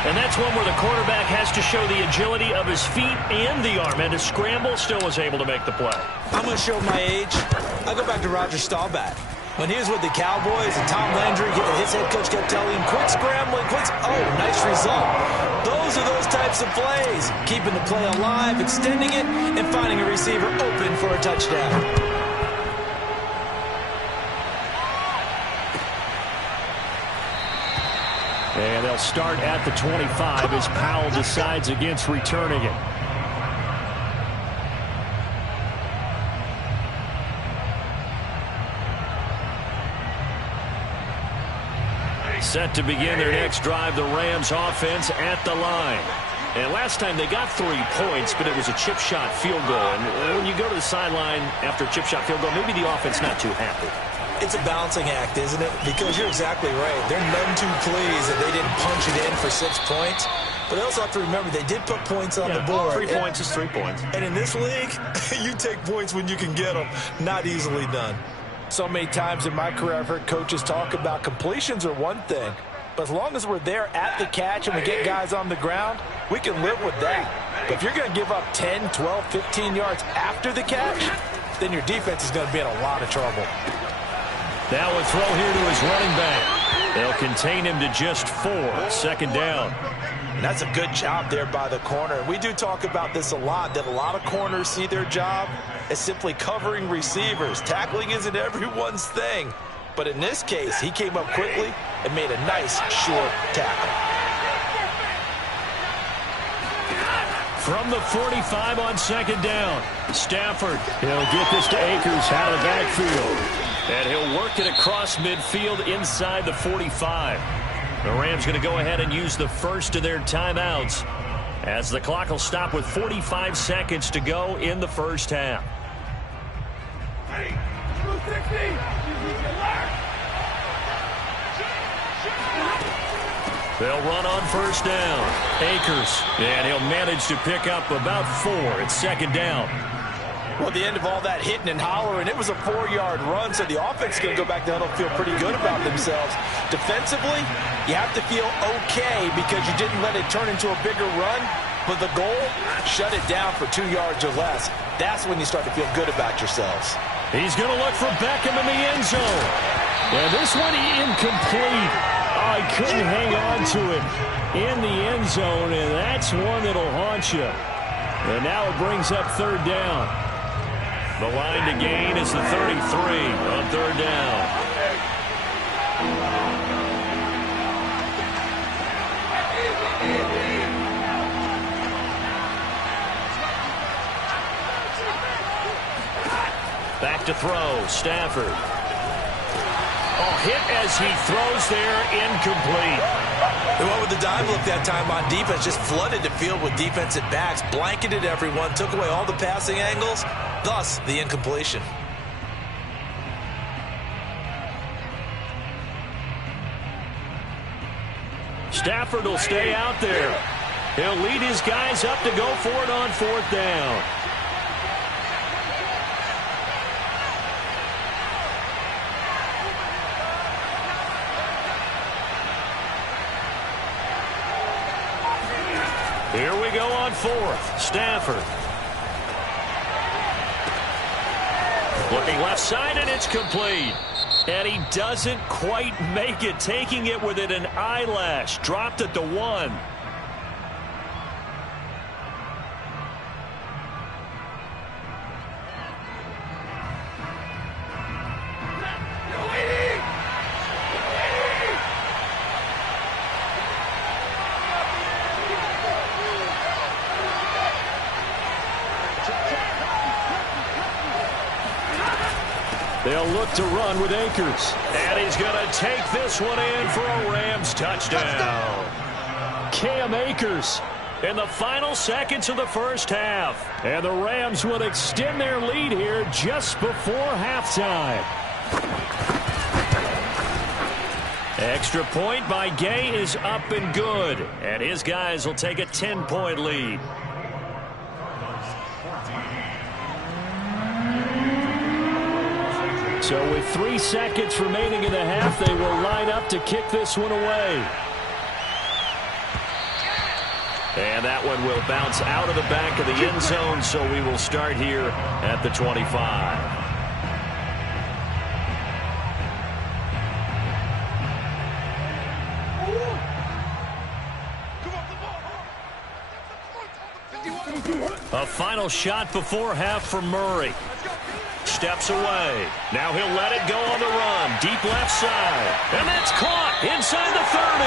And that's one where the quarterback has to show the agility of his feet and the arm. And to scramble, still was able to make the play. I'm going to show my age. I go back to Roger Staubach. When he was with the Cowboys and Tom Landry, his head coach kept telling him, quit scrambling, quit. Oh, nice result. Those are those types of plays. Keeping the play alive, extending it, and finding a receiver open for a touchdown. And they'll start at the 25 as Powell decides against returning it. Set to begin their next drive, the Rams offense at the line. And last time they got 3 points, but it was a chip shot field goal. And when you go to the sideline after a chip shot field goal, maybe the offense not too happy. It's a balancing act, isn't it? Because you're exactly right. They're none too pleased that they didn't punch it in for 6 points. But they also have to remember they did put points on the board. 3 points is 3 points. And in this league, you take points when you can get them. Not easily done. So many times in my career I've heard coaches talk about completions are one thing. But as long as we're there at the catch and we get guys on the ground, we can live with that. But if you're going to give up 10, 12, 15 yards after the catch, then your defense is going to be in a lot of trouble. Now a throw here to his running back. They'll contain him to just 4. 2nd down. And that's a good job there by the corner. We do talk about this a lot, that a lot of corners see their job as simply covering receivers. Tackling isn't everyone's thing. But in this case, he came up quickly and made a nice, short tackle. From the 45 on 2nd down, Stafford. He'll get this to Akers out of the backfield. And he'll work it across midfield inside the 45. The Rams going to go ahead and use the first of their timeouts as the clock will stop with 45 seconds to go in the first half. They'll run on 1st down. Akers, and he'll manage to pick up about 4 at 2nd down. Well, at the end of all that hitting and hollering, it was a 4-yard run, so the offense is going to go back down and feel pretty good about themselves. Defensively, you have to feel okay because you didn't let it turn into a bigger run, but the goal, shut it down for 2 yards or less. That's when you start to feel good about yourselves. He's going to look for Beckham in the end zone. And this one incomplete. Oh, he couldn't hang on to it in the end zone, and that's one that'll haunt you. And now it brings up 3rd down. The line to gain is the 33 on 3rd down. Back to throw, Stafford. Oh, hit as he throws there, incomplete. They went with the dive look that time on defense, just flooded the field with defensive backs, blanketed everyone, took away all the passing angles, thus the incompletion. Stafford will stay out there. He'll lead his guys up to go for it on 4th down. Here we go on 4th. Stafford. Looking left side, and it's complete. And he doesn't quite make it, taking it within an eyelash. Dropped it to 1. They'll look to run with Akers. And he's going to take this one in for a Rams touchdown. Cam Akers in the final seconds of the first half. And the Rams will extend their lead here just before halftime. Extra point by Gay is up and good. And his guys will take a 10-point lead. So with 3 seconds remaining in the half, they will line up to kick this one away. And that one will bounce out of the back of the end zone, so we will start here at the 25. A final shot before half from Murray. Steps away. Now he'll let it go on the run. Deep left side. And that's caught inside the 30.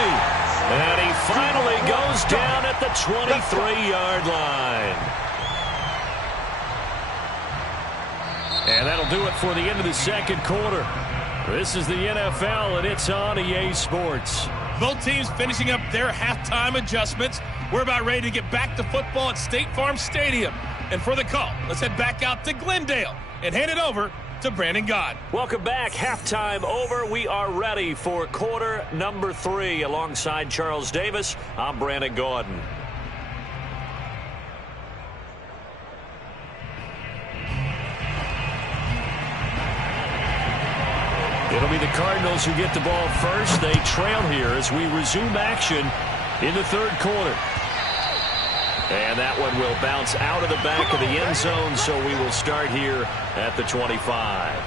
And he finally goes down at the 23-yard line. And that'll do it for the end of the second quarter. This is the NFL, and it's on EA Sports. Both teams finishing up their halftime adjustments. We're about ready to get back to football at State Farm Stadium. And for the call, let's head back out to Glendale and hand it over to Brandon Gaud. Welcome back. Halftime over. We are ready for quarter number 3. Alongside Charles Davis, I'm Brandon Gaudin. It'll be the Cardinals who get the ball first. They trail here as we resume action in the third quarter. And that one will bounce out of the back of the end zone, so we will start here at the 25.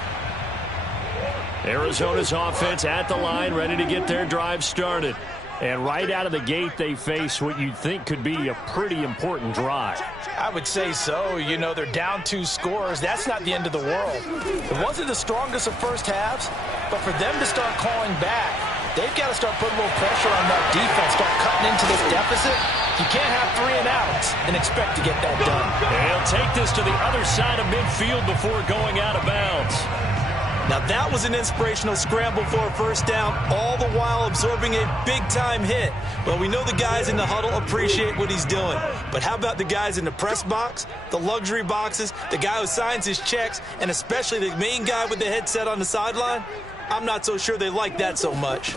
Arizona's offense at the line, ready to get their drive started. And right out of the gate, they face what you'd think could be a pretty important drive. I would say so. You know, they're down 2 scores. That's not the end of the world. It wasn't the strongest of first halves, but for them to start calling back, they've got to start putting a little pressure on that defense, start cutting into this deficit. You can't have 3 and outs and expect to get that done. And he'll take this to the other side of midfield before going out of bounds. Now that was an inspirational scramble for a first down, all the while absorbing a big-time hit. Well, we know the guys in the huddle appreciate what he's doing. But how about the guys in the press box, the luxury boxes, the guy who signs his checks, and especially the main guy with the headset on the sideline? I'm not so sure they like that so much.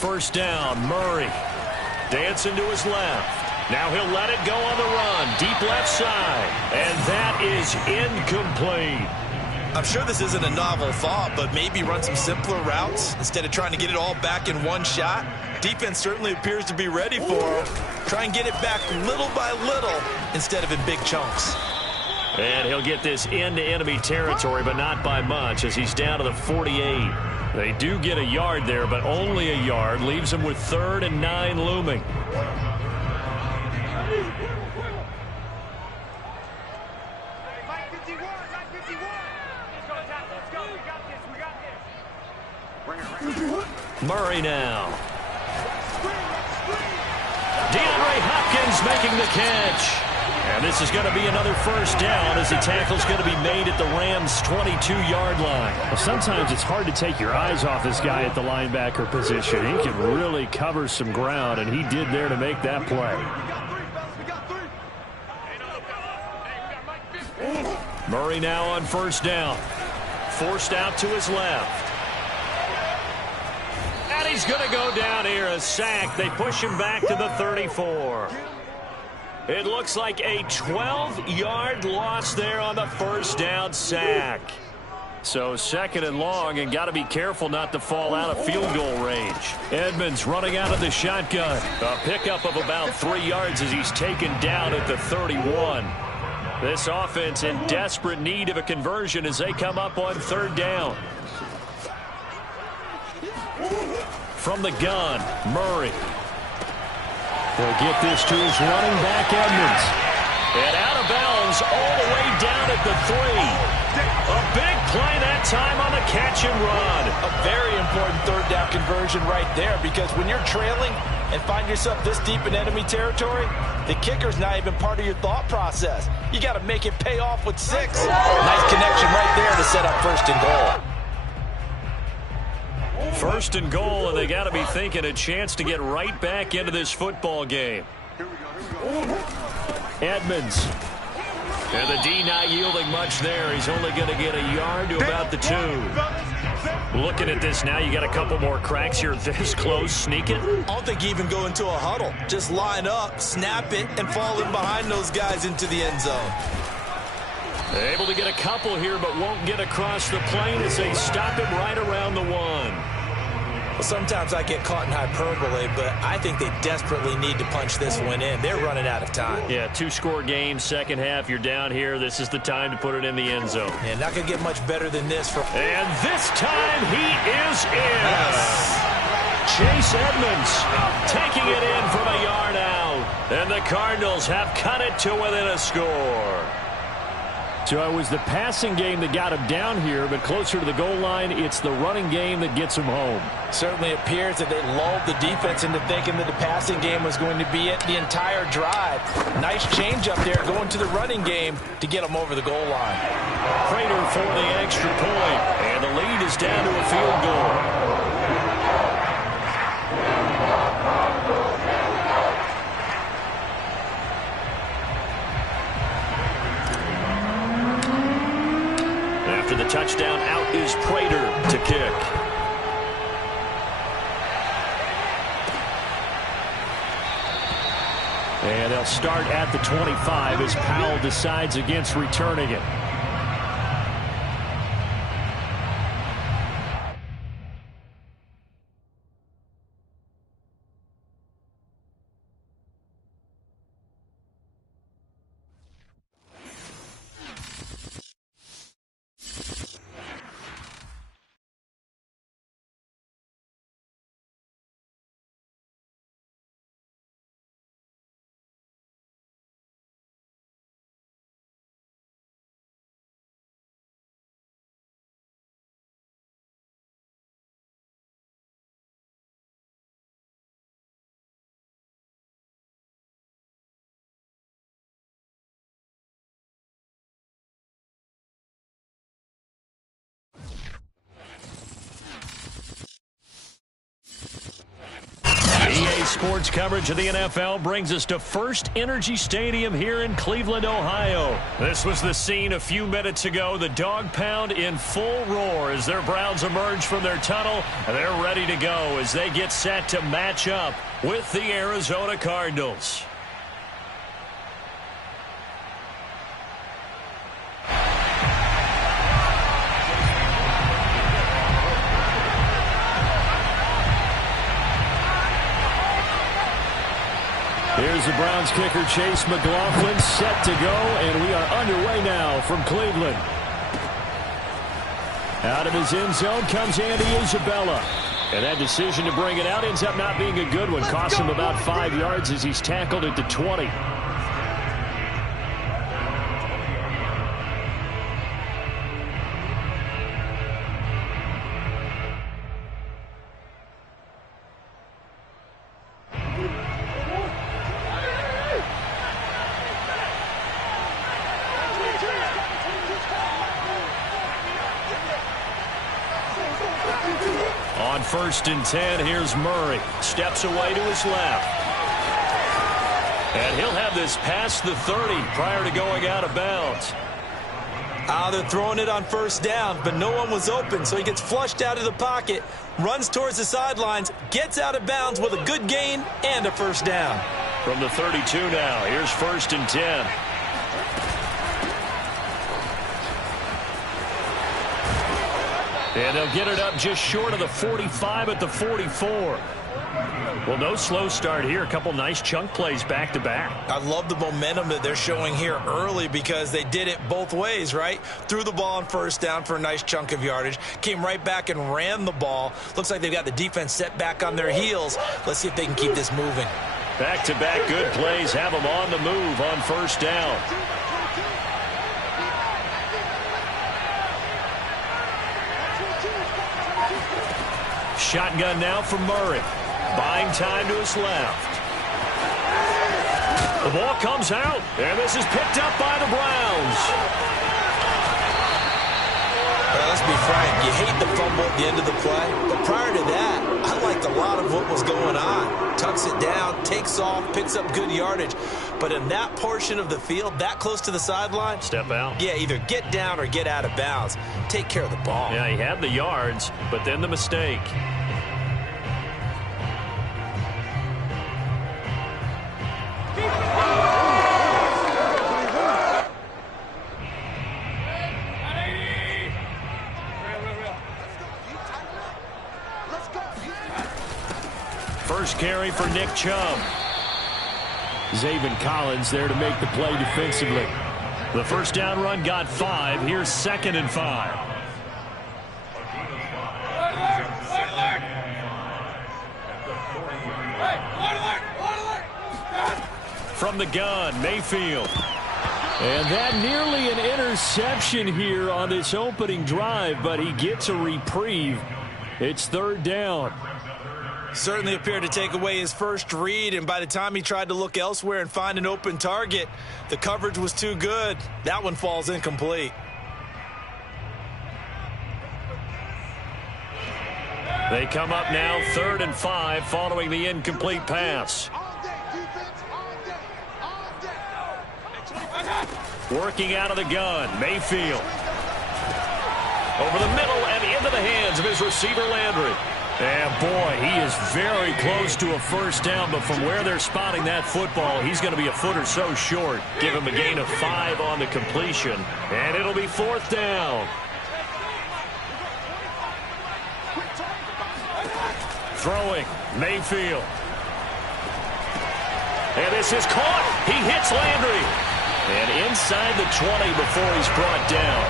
First down, Murray. Dancing to his left. Now he'll let it go on the run. Deep left side. And that is incomplete. I'm sure this isn't a novel thought, but maybe run some simpler routes instead of trying to get it all back in one shot. Defense certainly appears to be ready for him. Try and get it back little by little instead of in big chunks. And he'll get this into enemy territory, but not by much as he's down to the 48. They do get a yard there, but only a yard. Leaves them with 3rd and 9 looming. Murray now. DeAndre Hopkins making the catch. And this is going to be another first down as the tackle's going to be made at the Rams' 22-yard line. Well, sometimes it's hard to take your eyes off this guy at the linebacker position. He can really cover some ground, and he did there to make that play. Murray now on first down. Forced out to his left. And he's going to go down here, a sack. They push him back to the 34. It looks like a 12-yard loss there on the first down sack. So 2nd and long, and got to be careful not to fall out of field goal range. Edmonds running out of the shotgun. A pickup of about 3 yards as he's taken down at the 31. This offense in desperate need of a conversion as they come up on 3rd down. From the gun, Murray. They'll get this to his running back, Edmonds. And out of bounds all the way down at the 3. A big play that time on the catch and run. A very important 3rd down conversion right there, because when you're trailing and find yourself this deep in enemy territory, the kicker's not even part of your thought process. You got to make it pay off with 6. Nice connection right there to set up 1st and goal. 1st and goal, and they got to be thinking a chance to get right back into this football game. Edmonds. And the D not yielding much there. He's only going to get a yard to about the 2. Looking at this now, you got a couple more cracks here this close. Sneak it. I don't think you even go into a huddle. Just line up, snap it, and fall in behind those guys into the end zone. Able to get a couple here, but won't get across the plane as they stop him right around the 1. Well, sometimes I get caught in hyperbole, but I think they desperately need to punch this one in. They're running out of time. Yeah, 2-score game, second half. You're down here. This is the time to put it in the end zone. And not going to get much better than this. And this time he is in. Yes. Chase Edmonds taking it in from a yard out. And the Cardinals have cut it to within a score. So it was the passing game that got him down here, but closer to the goal line, it's the running game that gets him home. Certainly appears that they lulled the defense into thinking that the passing game was going to be it the entire drive. Nice change up there going to the running game to get them over the goal line. Prater for the extra point, and the lead is down to a field goal. the touchdown out is Prater to kick. And they'll start at the 25 as Powell decides against returning it. EA Sports coverage of the NFL brings us to First Energy Stadium here in Cleveland, Ohio. This was the scene a few minutes ago. The dog pound in full roar as their Browns emerge from their tunnel. And they're ready to go as they get set to match up with the Arizona Cardinals. Here's the Browns kicker, Chase McLaughlin, set to go, and we are underway now from Cleveland. Out of his end zone comes Andy Isabella. And that decision to bring it out ends up not being a good one. Cost him about 5 yards as he's tackled at the 20. On 1st and 10, here's Murray. Steps away to his left. And he'll have this past the 30 prior to going out of bounds. They're throwing it on 1st down, but no one was open, so he gets flushed out of the pocket, runs towards the sidelines, gets out of bounds with a good gain and a 1st down. From the 32 now, here's 1st and 10. And they'll get it up just short of the 45 at the 44. Well, no slow start here. A couple nice chunk plays back-to-back. I love the momentum that they're showing here early because they did it both ways, right? Threw the ball on 1st down for a nice chunk of yardage. Came right back and ran the ball. Looks like they've got the defense set back on their heels. Let's see if they can keep this moving. Back-to-back good plays have them on the move on 1st down. Shotgun now from Murray. Buying time to his left. The ball comes out, and this is picked up by the Browns. Well, let's be frank. You hate the fumble at the end of the play. But prior to that, I liked a lot of what was going on. Tucks it down, takes off, picks up good yardage. But in that portion of the field, that close to the sideline, step out. Yeah, either get down or get out of bounds. Take care of the ball. Yeah, he had the yards, but then the mistake. First carry for Nick Chubb. Zaven Collins there to make the play defensively. The 1st down run got 5. Here's 2nd and 5. From the gun, Mayfield. And that nearly an interception here on this opening drive, but he gets a reprieve. It's 3rd down. Certainly appeared to take away his first read, and by the time he tried to look elsewhere and find an open target, the coverage was too good. That one falls incomplete. They come up now 3rd and 5 following the incomplete pass. Working out of the gun, Mayfield. Over the middle and into the hands of his receiver, Landry. And boy, he is very close to a first down, but from where they're spotting that football, he's going to be a foot or so short. Give him a gain of 5 on the completion, and it'll be 4th down. Throwing, Mayfield. And this is caught. He hits Landry. And inside the 20 before he's brought down.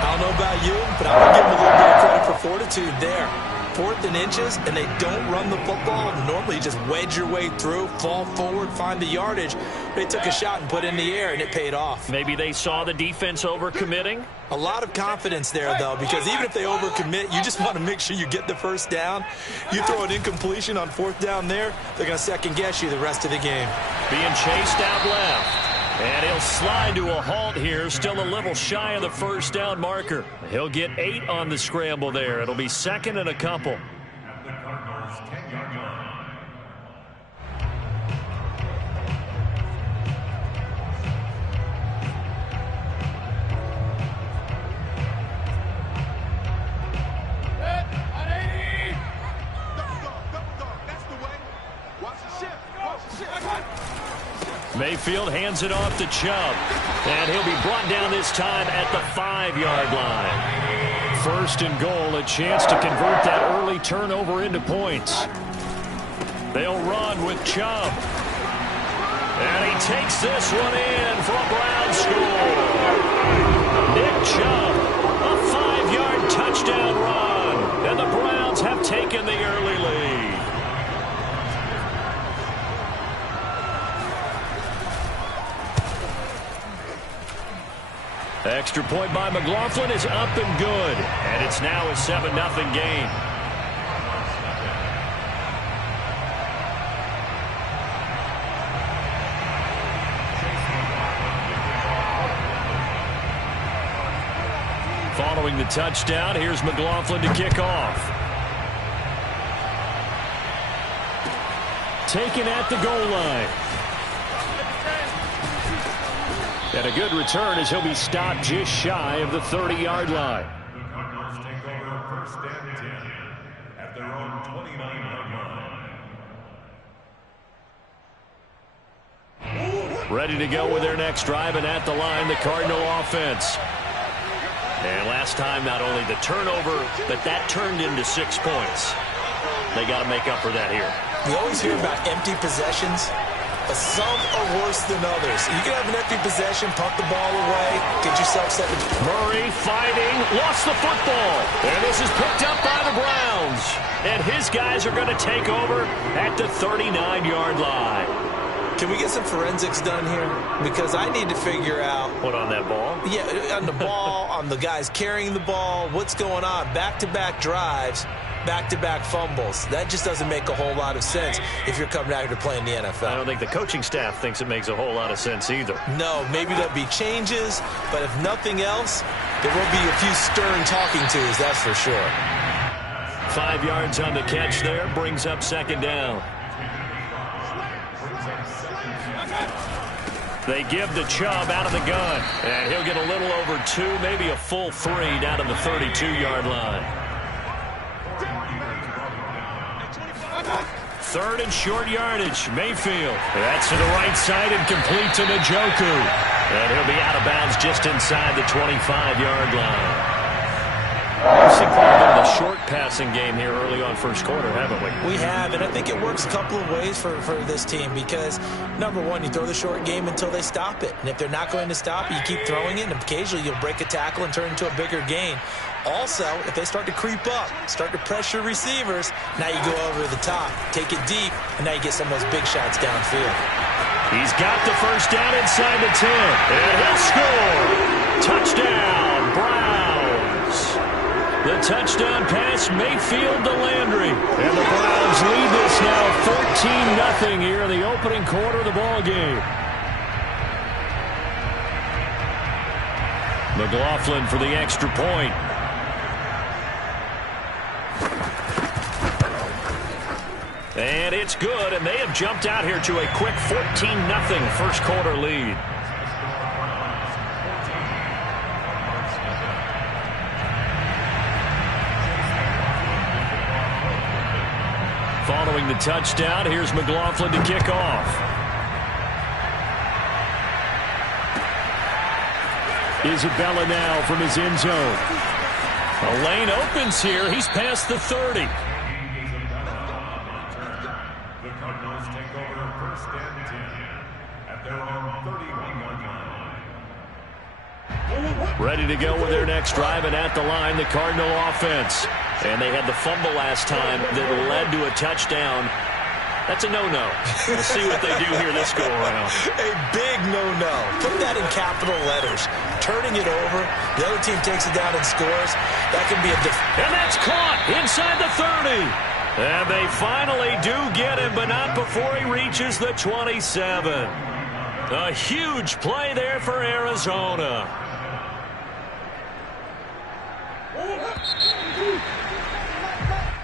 I don't know about you, but I'm going to give him a little bit of credit for fortitude there. 4th and inches, and they don't run the football. Normally, you just wedge your way through, fall forward, find the yardage. They took a shot and put it in the air, and it paid off. Maybe they saw the defense overcommitting. A lot of confidence there, though, because even if they overcommit, you just want to make sure you get the first down. You throw an incompletion on 4th down there, they're going to second-guess you the rest of the game. Being chased out left. And he'll slide to a halt here, still a little shy of the first down marker. He'll get 8 on the scramble there. It'll be 2nd and a couple. At the Cardinals' 10-yard line. That's the way. Watch the shift. Watch the shift. Mayfield hands it off to Chubb. And he'll be brought down this time at the 5-yard line. 1st and goal, a chance to convert that early turnover into points. They'll run with Chubb. And he takes this one in for a Brown score. Nick Chubb, a 5-yard touchdown run. And the Browns have taken the early lead. Extra point by McLaughlin is up and good. And it's now a 7-0 game. Following the touchdown, here's McLaughlin to kick off. Taken at the goal line. And a good return as he'll be stopped just shy of the 30-yard line. The Cardinals take over 1st and 10 at their own 29-yard line. Ready to go with their next drive, and at the line, the Cardinal offense. And last time, not only the turnover, but that turned into 6 points. They got to make up for that here. We always hear about empty possessions. But some are worse than others. You can have an empty possession, pump the ball away, get yourself set. Murray fighting, lost the football. And this is picked up by the Browns. And his guys are going to take over at the 39-yard line. Can we get some forensics done here? Because I need to figure out. What, on that ball? Yeah, on the ball, on the guys carrying the ball, what's going on? Back-to-back drives, back-to-back fumbles. That just doesn't make a whole lot of sense if you're coming out here to play in the NFL. I don't think the coaching staff thinks it makes a whole lot of sense either. No, maybe there'll be changes, but if nothing else, there will be a few stern talking tos, that's for sure. 5 yards on the catch there, brings up 2nd down. They give to Chubb out of the gun, and he'll get a little over 2, maybe a full 3 down to the 32-yard line. 3rd and short yardage. Mayfield. That's to the right side and complete to Njoku. And he'll be out of bounds just inside the 25-yard line. We've seen quite a bit of the short passing game here early on first quarter, haven't we? We have, and I think it works a couple of ways for this team because, number one, you throw the short game until they stop it. And if they're not going to stop it, you keep throwing it, and occasionally you'll break a tackle and turn into a bigger gain. Also, if they start to creep up, start to pressure receivers, now you go over the top, take it deep, and now you get some of those big shots downfield. He's got the first down inside the 10, and he'll score. Touchdown, Browns. The touchdown pass, Mayfield to Landry. And the Browns lead this now 14-0 here in the opening quarter of the ball game. McLaughlin for the extra point. And it's good, and they have jumped out here to a quick 14-0 first quarter lead. following the touchdown. Here's McLaughlin to kick off. Isabella now from his end zone. A lane opens here. He's past the 30. The Cardinals take over first and 10 at their own 31-yard line. Ready to go with their next drive, and at the line, the Cardinal offense. And they had the fumble last time that led to a touchdown. That's a no-no. We'll see what they do here this go-around. A big no-no. Put that in capital letters. Turning it over, the other team takes it down and scores. That can be a and that's caught inside the 30. And they finally do get him, but not before he reaches the 27. A huge play there for Arizona.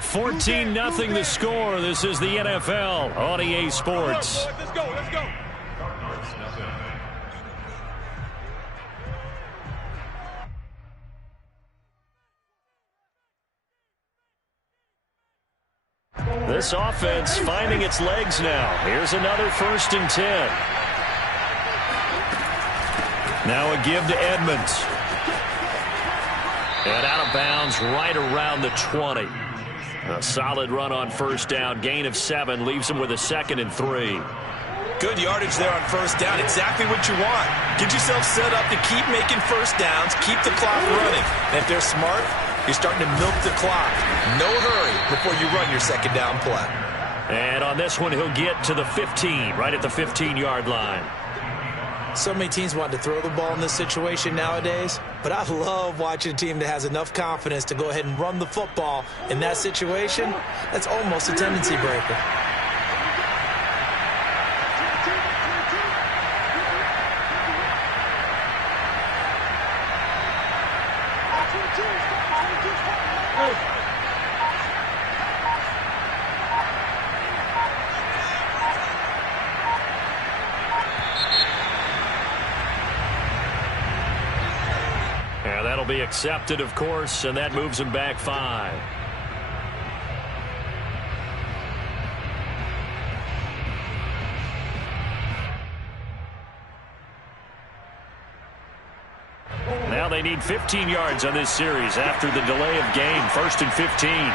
$14-0 the score. This is the NFL on EA Sports. Let's go. This offense finding its legs now. Here's another 1st and 10. Now a give to Edmonds. And out of bounds right around the 20. A solid run on first down. Gain of 7 leaves him with a 2nd and 3. good yardage there on first down. Exactly what you want. Get yourself set up to keep making first downs, keep the clock running. And if they're smart, you're starting to milk the clock. No hurry before you run your second down play. And on this one, he'll get to the 15, right at the 15-yard line. So many teams want to throw the ball in this situation nowadays, but I love watching a team that has enough confidence to go ahead and run the football in that situation. That's almost a tendency breaker. Be accepted, of course, and that moves him back 5. Now they need 15 yards on this series after the delay of game. 1st and 15.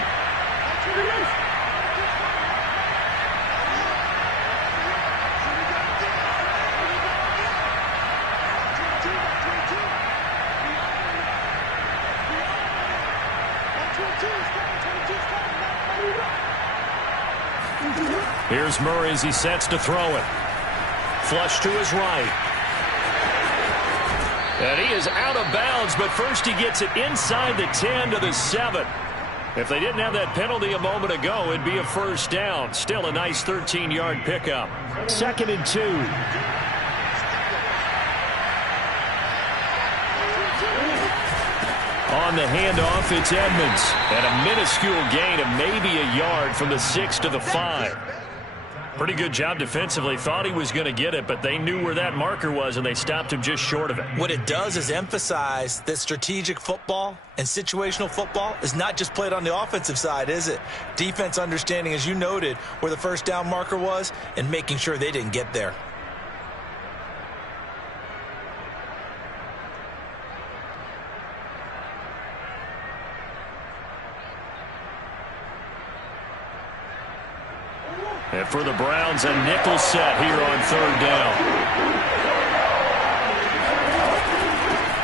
Here's Murray as he sets to throw it. Flush to his right. And he is out of bounds, but first he gets it inside the 10 to the 7. If they didn't have that penalty a moment ago, it'd be a first down. Still a nice 13-yard pickup. 2nd and 2. On the handoff, it's Edmonds. And a minuscule gain of maybe a yard from the 6 to the 5. Pretty good job defensively. Thought he was going to get it, but they knew where that marker was, and they stopped him just short of it. What it does is emphasize that strategic football and situational football is not just played on the offensive side, is it? Defense understanding, as you noted, where the first down marker was and making sure they didn't get there. And for the Browns, a nickel set here on 3rd down.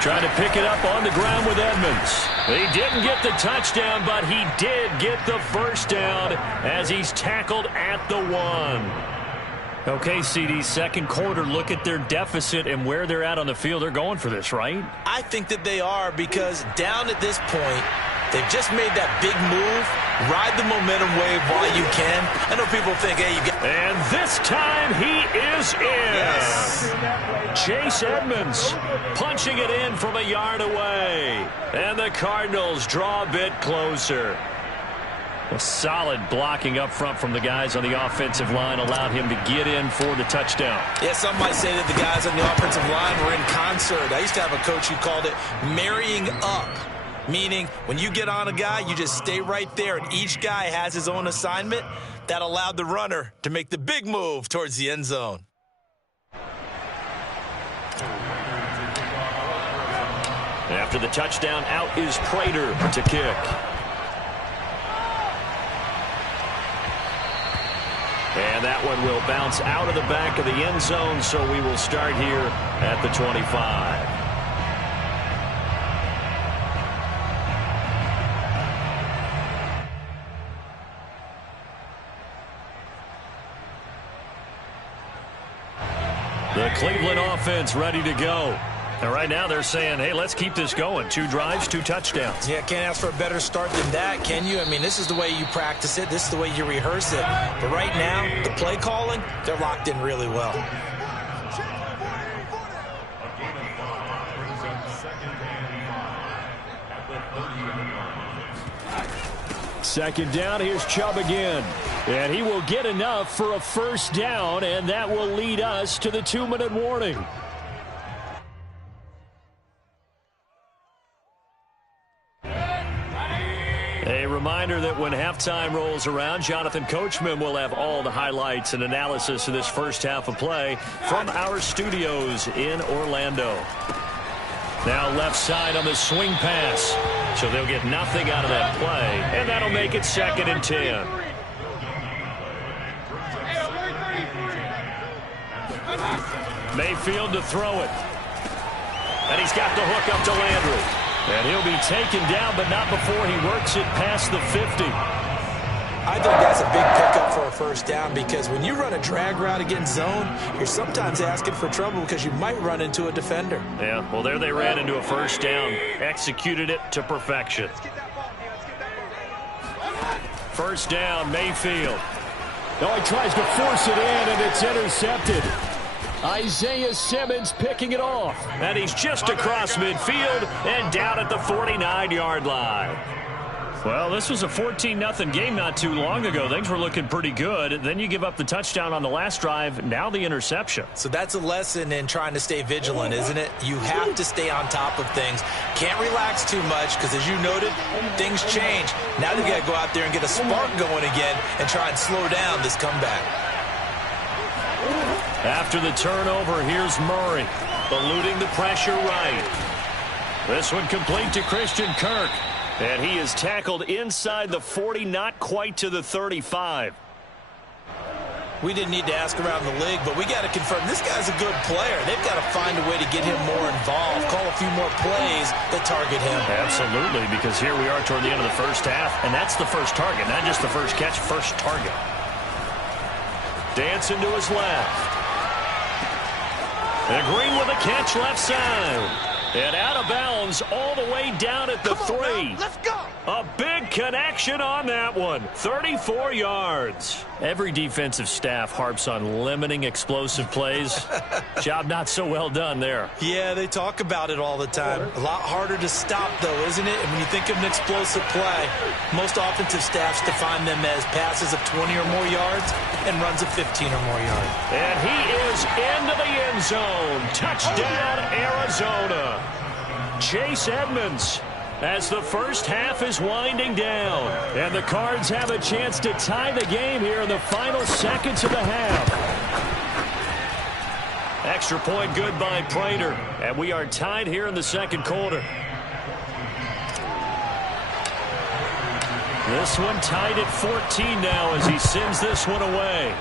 Trying to pick it up on the ground with Edmonds. He didn't get the touchdown, but he did get the first down as he's tackled at the 1. Okay, CD, second quarter, look at their deficit and where they're at on the field. They're going for this, right? I think that they are, because down at this point, they've just made that big move. Ride the momentum wave while you can. I know people think, hey, you get... And this time he is in. Yes. Chase Edmonds punching it in from a yard away. And the Cardinals draw a bit closer. A solid blocking up front from the guys on the offensive line allowed him to get in for the touchdown. Yeah, some might say that the guys on the offensive line were in concert. I used to have a coach who called it marrying up. meaning when you get on a guy, you just stay right there, and each guy has his own assignment. That allowed the runner to make the big move towards the end zone. After the touchdown, out is Prater to kick. And that one will bounce out of the back of the end zone, so we will start here at the 25. The Cleveland offense ready to go. And right now they're saying, hey, let's keep this going. 2 drives, 2 touchdowns. Yeah, can't ask for a better start than that, can you? I mean, this is the way you practice it. This is the way you rehearse it. But right now, the play calling, they're locked in really well. Second down, here's Chubb again. And he will get enough for a first down, and that will lead us to the 2-minute warning. A reminder that when halftime rolls around, Jonathan Coachman will have all the highlights and analysis of this first half of play from our studios in Orlando. Now left side on the swing pass. So they'll get nothing out of that play, and that'll make it 2nd and 10. Mayfield to throw it. And he's got the hook up to Landry. And he'll be taken down, but not before he works it past the 50. I think that's a big pickup for a first down, because when you run a drag route against zone, you're sometimes asking for trouble because you might run into a defender. Yeah, well, there they ran into a first down. Executed it to perfection. First down, Mayfield. Oh, he tries to force it in, and it's intercepted. Isaiah Simmons picking it off. And he's just across midfield and down at the 49-yard line. Well, this was a 14-0 game not too long ago. Things were looking pretty good. Then you give up the touchdown on the last drive. Now the interception. So that's a lesson in trying to stay vigilant, isn't it? You have to stay on top of things. Can't relax too much because, as you noted, things change. Now they've got to go out there and get a spark going again and try and slow down this comeback. After the turnover, here's Murray, eluding the pressure right. This one complete to Christian Kirk. And he is tackled inside the 40, not quite to the 35. We didn't need to ask around the league, but we got to confirm this guy's a good player. They've got to find a way to get him more involved, call a few more plays that target him. Absolutely, because here we are toward the end of the first half, and that's the first target, not just the first catch, first target. Dancing to his left. And Green with a catch left side. And out of bounds all the way down at the 3. Let's go. A big connection on that one. 34 yards. Every defensive staff harps on limiting explosive plays. Job not so well done there. Yeah, they talk about it all the time. A lot harder to stop, though, isn't it? And when you think of an explosive play, most offensive staffs define them as passes of 20 or more yards and runs of 15 or more yards. And he is into the end zone. Touchdown, Arizona. Chase Edmonds, as the first half is winding down. And the Cards have a chance to tie the game here in the final seconds of the half. Extra point good by Prater. And we are tied here in the second quarter. This one tied at 14 now as he sends this one away.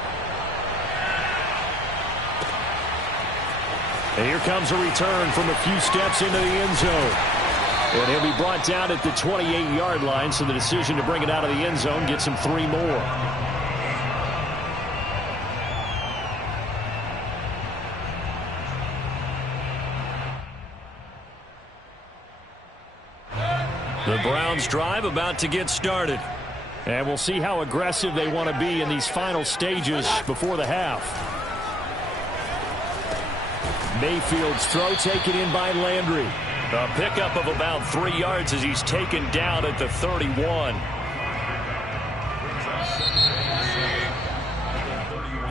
And here comes a return from a few steps into the end zone. And he'll be brought down at the 28-yard line, so the decision to bring it out of the end zone gets him 3 more. The Browns drive about to get started. And we'll see how aggressive they want to be in these final stages before the half. Mayfield's throw taken in by Landry. A pickup of about 3 yards as he's taken down at the 31.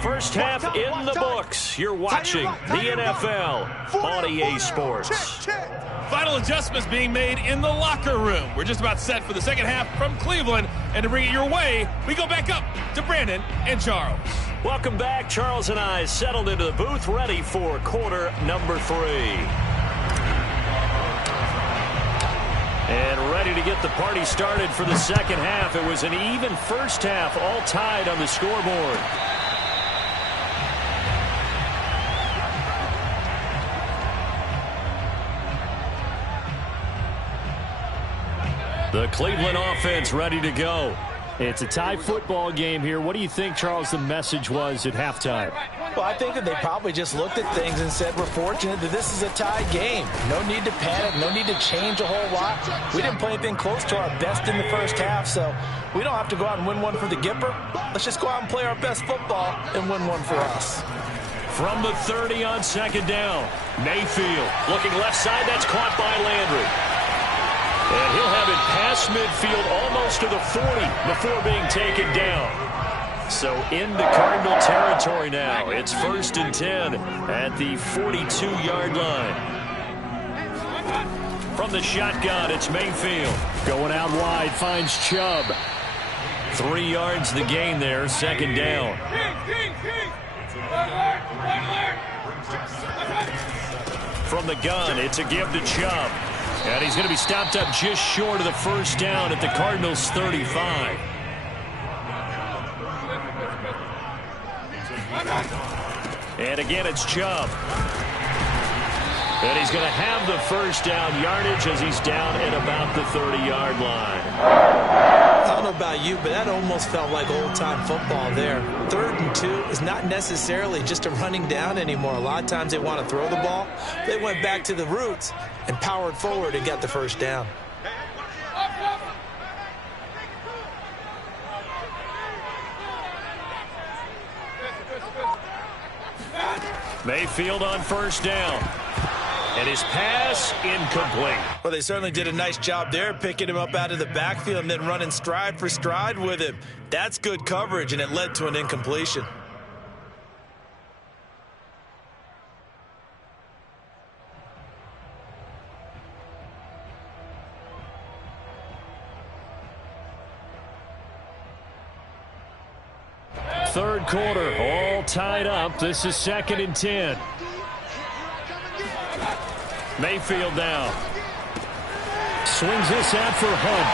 First half in the books. You're watching the NFL on EA Sports. Final adjustments being made in the locker room. We're just about set for the second half from Cleveland. And to bring it your way, we go back up to Brandon and Charles. Welcome back. Charles and I settled into the booth, ready for quarter number 3. And ready to get the party started for the second half. It was an even first half, all tied on the scoreboard. The Cleveland offense ready to go. It's a tie football game here. What do you think, Charles, the message was at halftime? Well, I think that they probably just looked at things and said, we're fortunate that this is a tie game. No need to panic. No need to change a whole lot. We didn't play anything close to our best in the first half, so we don't have to go out and win one for the Gipper. Let's just go out and play our best football and win one for us. From the 30 on second down, Mayfield looking left side. That's caught by Landry. And he'll have it past midfield almost to the 40 before being taken down. So into Cardinal territory now. It's 1st and 10 at the 42-yard line. From the shotgun, it's Mayfield. Going out wide, finds Chubb. 3 yards the gain there, second down. From the gun, it's a give to Chubb. And he's going to be stopped up just short of the first down at the Cardinals' 35. And again, it's Chubb. And he's going to have the first down yardage as he's down at about the 30-yard line. I don't know about you, but that almost felt like old-time football there. 3rd and 2 is not necessarily just a running down anymore. A lot of times they want to throw the ball. They went back to the roots and powered forward and got the first down. Mayfield on first down. And his pass incomplete. Well, they certainly did a nice job there, picking him up out of the backfield and then running stride for stride with him. That's good coverage, and it led to an incompletion. Third quarter, all tied up. This is 2nd and 10. Mayfield now. Swings this out for Hunt.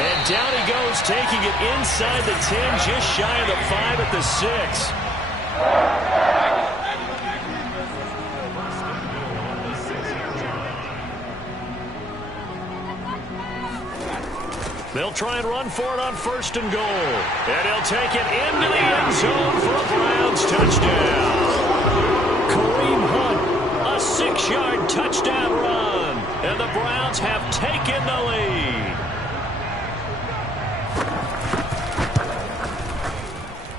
And down he goes, taking it inside the 10, just shy of the 5 at the 6. They'll try and run for it on 1st and goal. And he'll take it into the end zone for a Browns touchdown. Kareem Hunt, a 6-yard touchdown run. And the Browns have taken the lead.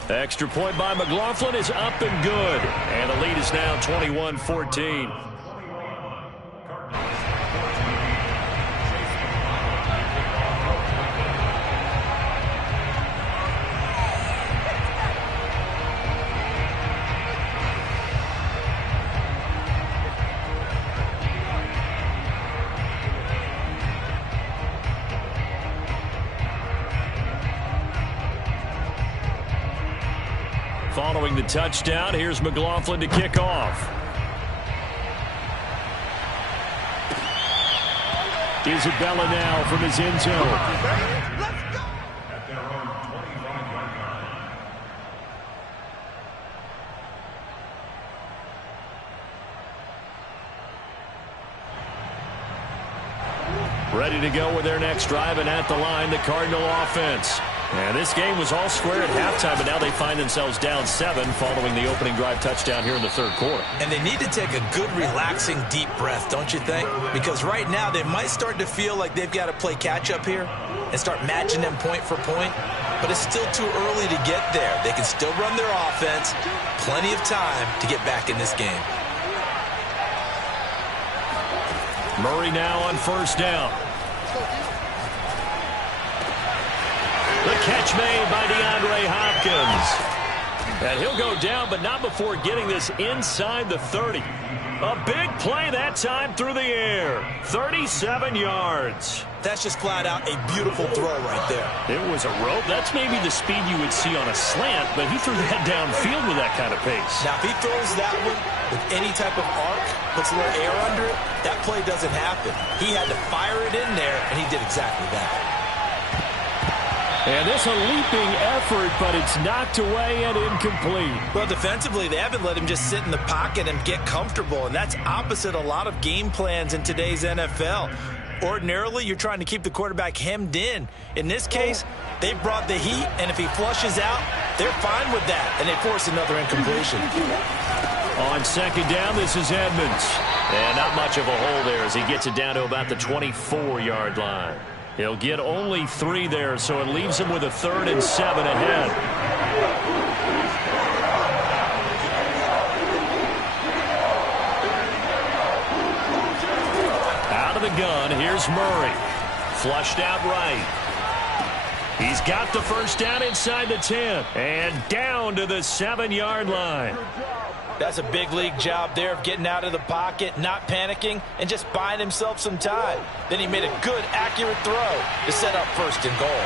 Extra point by McLaughlin is up and good. And the lead is now 21-14. Following the touchdown, here's McLaughlin to kick off. Isabella now from his end zone. At their own 25-yard line. Ready to go with their next drive, and at the line, the Cardinal offense. And this game was all square at halftime, but now they find themselves down 7 following the opening drive touchdown here in the third quarter. And they need to take a good, relaxing, deep breath, don't you think? Because right now they might start to feel like they've got to play catch-up here and start matching them point for point. But it's still too early to get there. They can still run their offense. Plenty of time to get back in this game. Murray now on first down. The catch made by DeAndre Hopkins. And he'll go down, but not before getting this inside the 30. A big play that time through the air. 37 yards. That's just flat out a beautiful throw right there. It was a rope. That's maybe the speed you would see on a slant, but he threw that downfield with that kind of pace. Now, if he throws that one with any type of arc, puts a little air under it, that play doesn't happen. He had to fire it in there, and he did exactly that. And this a leaping effort, but it's knocked away and incomplete. Well, defensively, they haven't let him just sit in the pocket and get comfortable, and that's opposite a lot of game plans in today's NFL. Ordinarily, you're trying to keep the quarterback hemmed in. In this case, they brought the heat, and if he flushes out, they're fine with that, and they force another incompletion. On second down, this is Edmonds. And not much of a hole there as he gets it down to about the 24-yard line. He'll get only 3 there, so it leaves him with a 3rd and 7 ahead. Out of the gun, here's Murray. Flushed out right. He's got the first down inside the 10. And down to the 7-yard line. That's a big league job there of getting out of the pocket, not panicking, and just buying himself some time. Then he made a good, accurate throw to set up 1st and goal.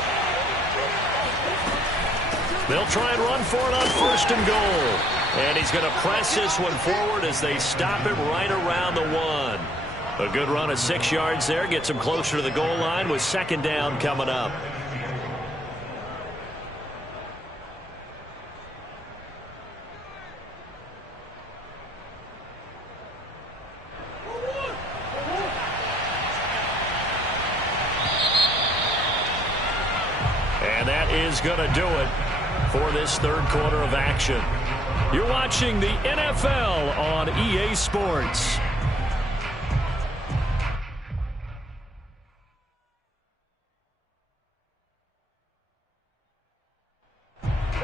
They'll try and run for it on 1st and goal. And he's going to press this one forward as they stop him right around the 1. A good run of 6 yards there. Gets him closer to the goal line with 2nd down coming up. And that is going to do it for this 3rd quarter of action. You're watching the NFL on EA Sports.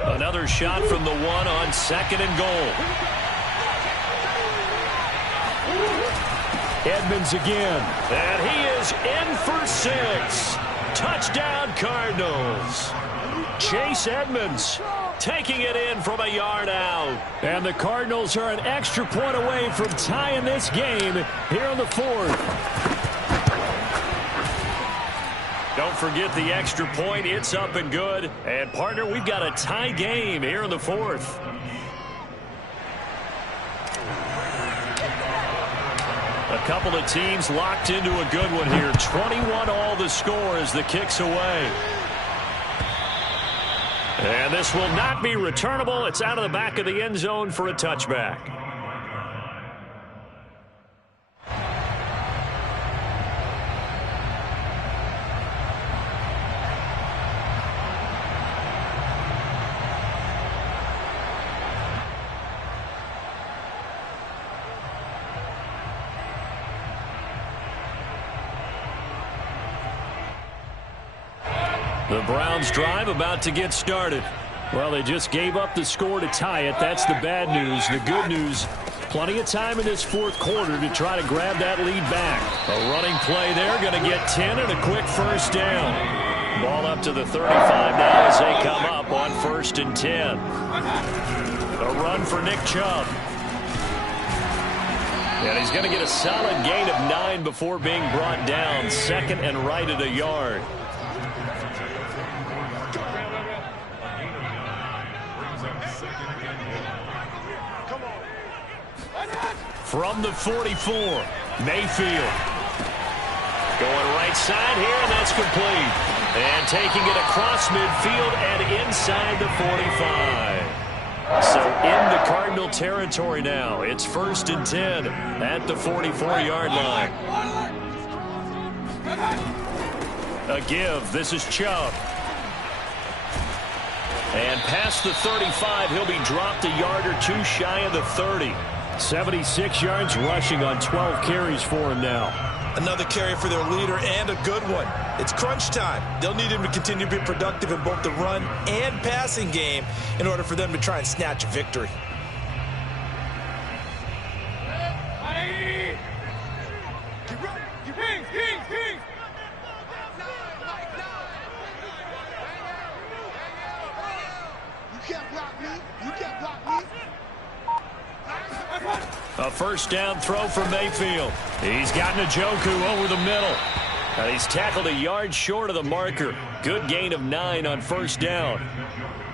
Another shot from the 1 on 2nd and goal. Edmonds again. And he is in for 6. Touchdown, Cardinals. Chase Edmonds taking it in from a yard out. And the Cardinals are an extra point away from tying this game here in the 4th. Don't forget the extra point. It's up and good. And, partner, we've got a tie game here in the 4th. A couple of teams locked into a good one here. 21 all the score as the kick's away. And this will not be returnable. It's out of the back of the end zone for a touchback. The Browns drive about to get started. Well, they just gave up the score to tie it. That's the bad news. The good news, plenty of time in this 4th quarter to try to grab that lead back. A running play there, going to get 10 and a quick 1st down. Ball up to the 35 now as they come up on 1st and 10. A run for Nick Chubb. And he's going to get a solid gain of 9 before being brought down. 2nd and right at a yard. From the 44, Mayfield. Going right side here, and that's complete. And taking it across midfield and inside the 45. So into Cardinal territory now. It's 1st and 10 at the 44-yard line. A give. This is Chubb. And past the 35, he'll be dropped a yard or 2 shy of the 30. 76 yards rushing on 12 carries for him now. Another carry for their leader and a good one. It's crunch time. They'll need him to continue to be productive in both the run and passing game in order for them to try and snatch a victory. You can't block me. You can't block A first down throw for Mayfield. He's got Njoku over the middle. And he's tackled a yard short of the marker. Good gain of 9 on first down.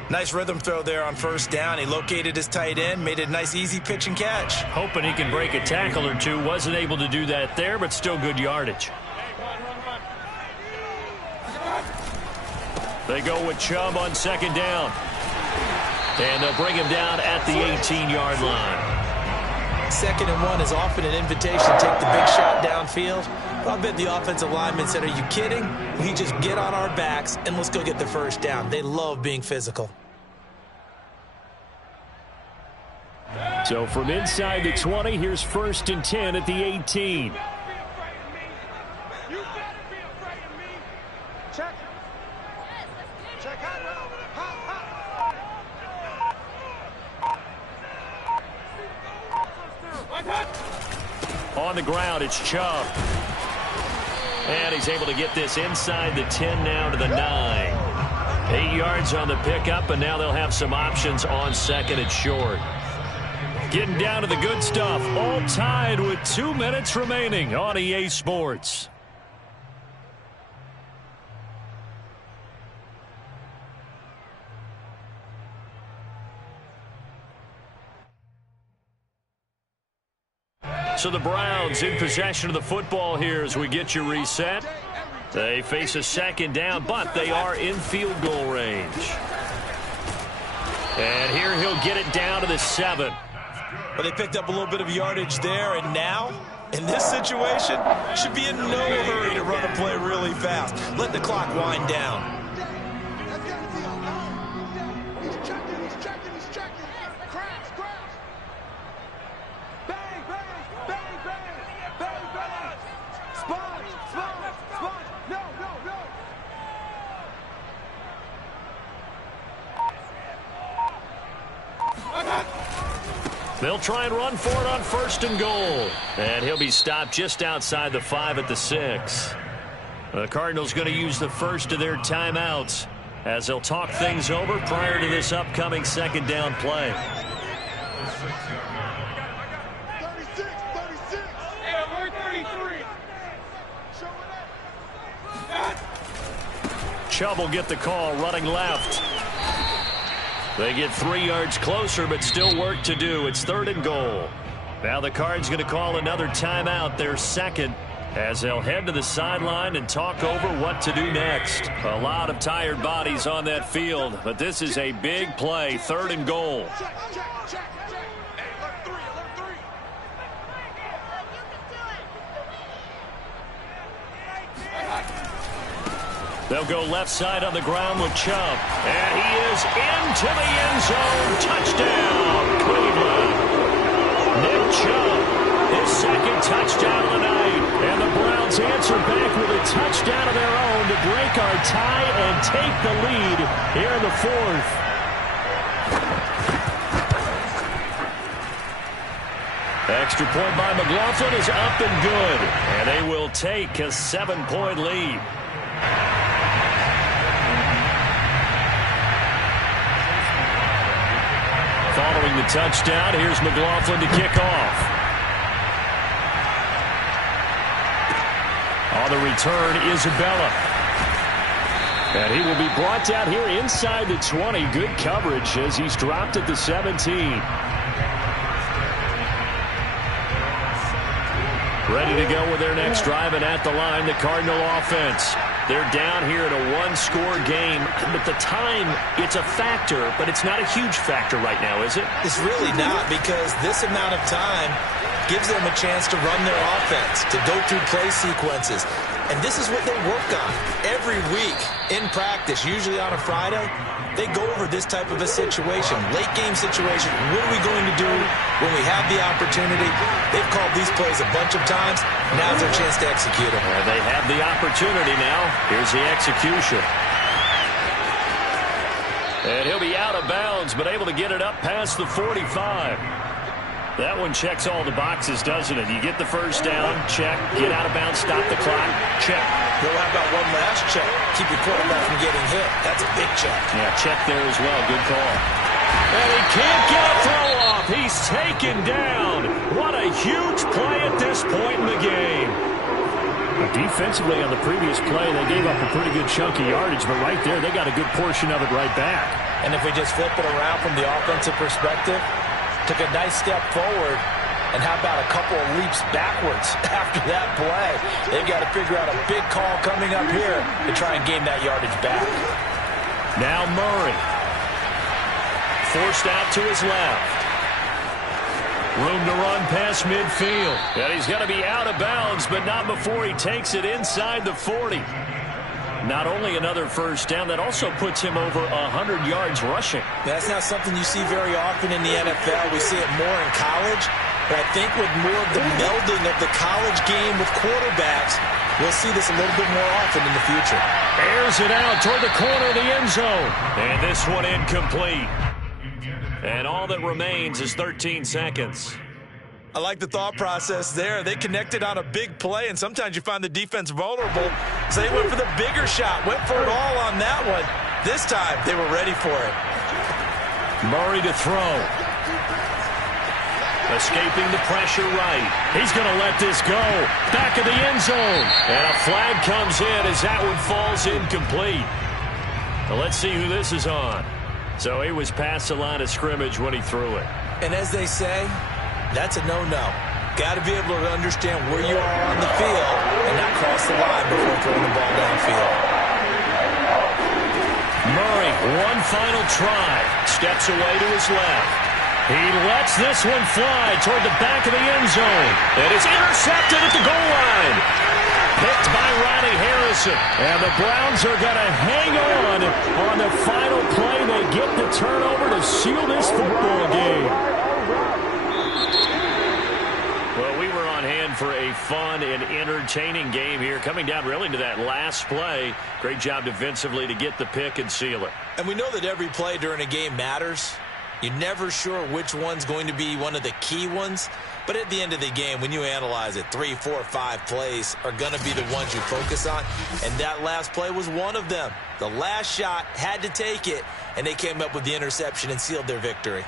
Nice rhythm throw there on first down. He located his tight end, made it a nice easy pitch and catch. Hoping he can break a tackle or two. Wasn't able to do that there, but still good yardage. They go with Chubb on second down. And they'll bring him down at the 18-yard line. 2nd and 1 is often an invitation to take the big shot downfield. But I bet the offensive lineman said, are you kidding? We just get on our backs and let's go get the first down. They love being physical. So from inside the 20, here's 1st and 10 at the 18. On the ground, it's Chubb. And he's able to get this inside the 10 now to the 9. 8 yards on the pickup, and now they'll have some options on 2nd and short. Getting down to the good stuff, all tied with 2 minutes remaining on EA Sports. So the Browns in possession of the football here as we get you reset. They face a 2nd down, but they are in field goal range. And here he'll get it down to the 7. Well, they picked up a little bit of yardage there, and now, in this situation, should be in no hurry to run a play really fast. Let the clock wind down. They'll try and run for it on 1st and goal. And he'll be stopped just outside the 5 at the 6. The Cardinals going to use the first of their timeouts as they'll talk things over prior to this upcoming 2nd down play. 36. Yeah, we're 33. Chubb will get the call running left. They get 3 yards closer, but still work to do. It's 3rd and goal. Now the Cards going to call another timeout, their 2nd, as they'll head to the sideline and talk over what to do next. A lot of tired bodies on that field, but this is a big play, 3rd and goal. They'll go left side on the ground with Chubb. And he is into the end zone. Touchdown, Cleveland. Nick Chubb, his 2nd touchdown of the night. And the Browns answer back with a touchdown of their own to break our tie and take the lead here in the 4th. Extra point by McLaughlin is up and good. And they will take a 7-point lead. Following the touchdown, here's McLaughlin to kick off. On the return, Isabella. And he will be brought down here inside the 20. Good coverage as he's dropped at the 17. Ready to go with their next drive, and at the line, the Cardinal offense. They're down here in a 1-score game, but the time, it's a factor, but it's not a huge factor right now, is it? It's really not, because this amount of time gives them a chance to run their offense, to go through play sequences. And this is what they work on every week in practice, usually on a Friday. They go over this type of a situation, late game situation. What are we going to do when we have the opportunity? They've called these plays a bunch of times. Now's their chance to execute them. Well, they have the opportunity now. Here's the execution. And he'll be out of bounds, but able to get it up past the 45. That one checks all the boxes, doesn't it? You get the first down, check. Get out of bounds, stop the clock, check. Well, how about one last check? Keep your quarterback from getting hit. That's a big check. Yeah, check there as well. Good call. And he can't get a throw off. He's taken down. What a huge play at this point in the game. Defensively on the previous play, they gave up a pretty good chunk of yardage, but right there, they got a good portion of it right back. And if we just flip it around from the offensive perspective, took a nice step forward, and how about a couple of leaps backwards after that play? They've got to figure out a big call coming up here to try and gain that yardage back. Now Murray. Forced out to his left. Room to run past midfield. And he's going to be out of bounds, but not before he takes it inside the 40. Not only another first down, that also puts him over 100 yards rushing. That's not something you see very often in the NFL. We see it more in college. But I think with more of the melding of the college game with quarterbacks, we'll see this a little bit more often in the future. Airs it out toward the corner of the end zone. And this one incomplete. And all that remains is 13 seconds. I like the thought process there. They connected on a big play, and sometimes you find the defense vulnerable. So they went for the bigger shot, went for it all on that one. This time, they were ready for it. Murray to throw. Escaping the pressure right. He's going to let this go. Back of the end zone. And a flag comes in as that one falls incomplete. Well, let's see who this is on. So he was past the line of scrimmage when he threw it. And as they say, that's a no-no. Got to be able to understand where you are on the field and not cross the line before throwing the ball downfield. Murray, one final try. Steps away to his left. He lets this one fly toward the back of the end zone. It is intercepted at the goal line. Picked by Ronnie Harrison. And the Browns are going to hang on the final play. They get the turnover to seal this football game. Well, we were on hand for a fun and entertaining game here. Coming down really to that last play. Great job defensively to get the pick and seal it. And we know that every play during a game matters. You're never sure which one's going to be one of the key ones. But at the end of the game, when you analyze it, 3, 4, 5 plays are going to be the ones you focus on. And that last play was one of them. The last shot had to take it, and they came up with the interception and sealed their victory.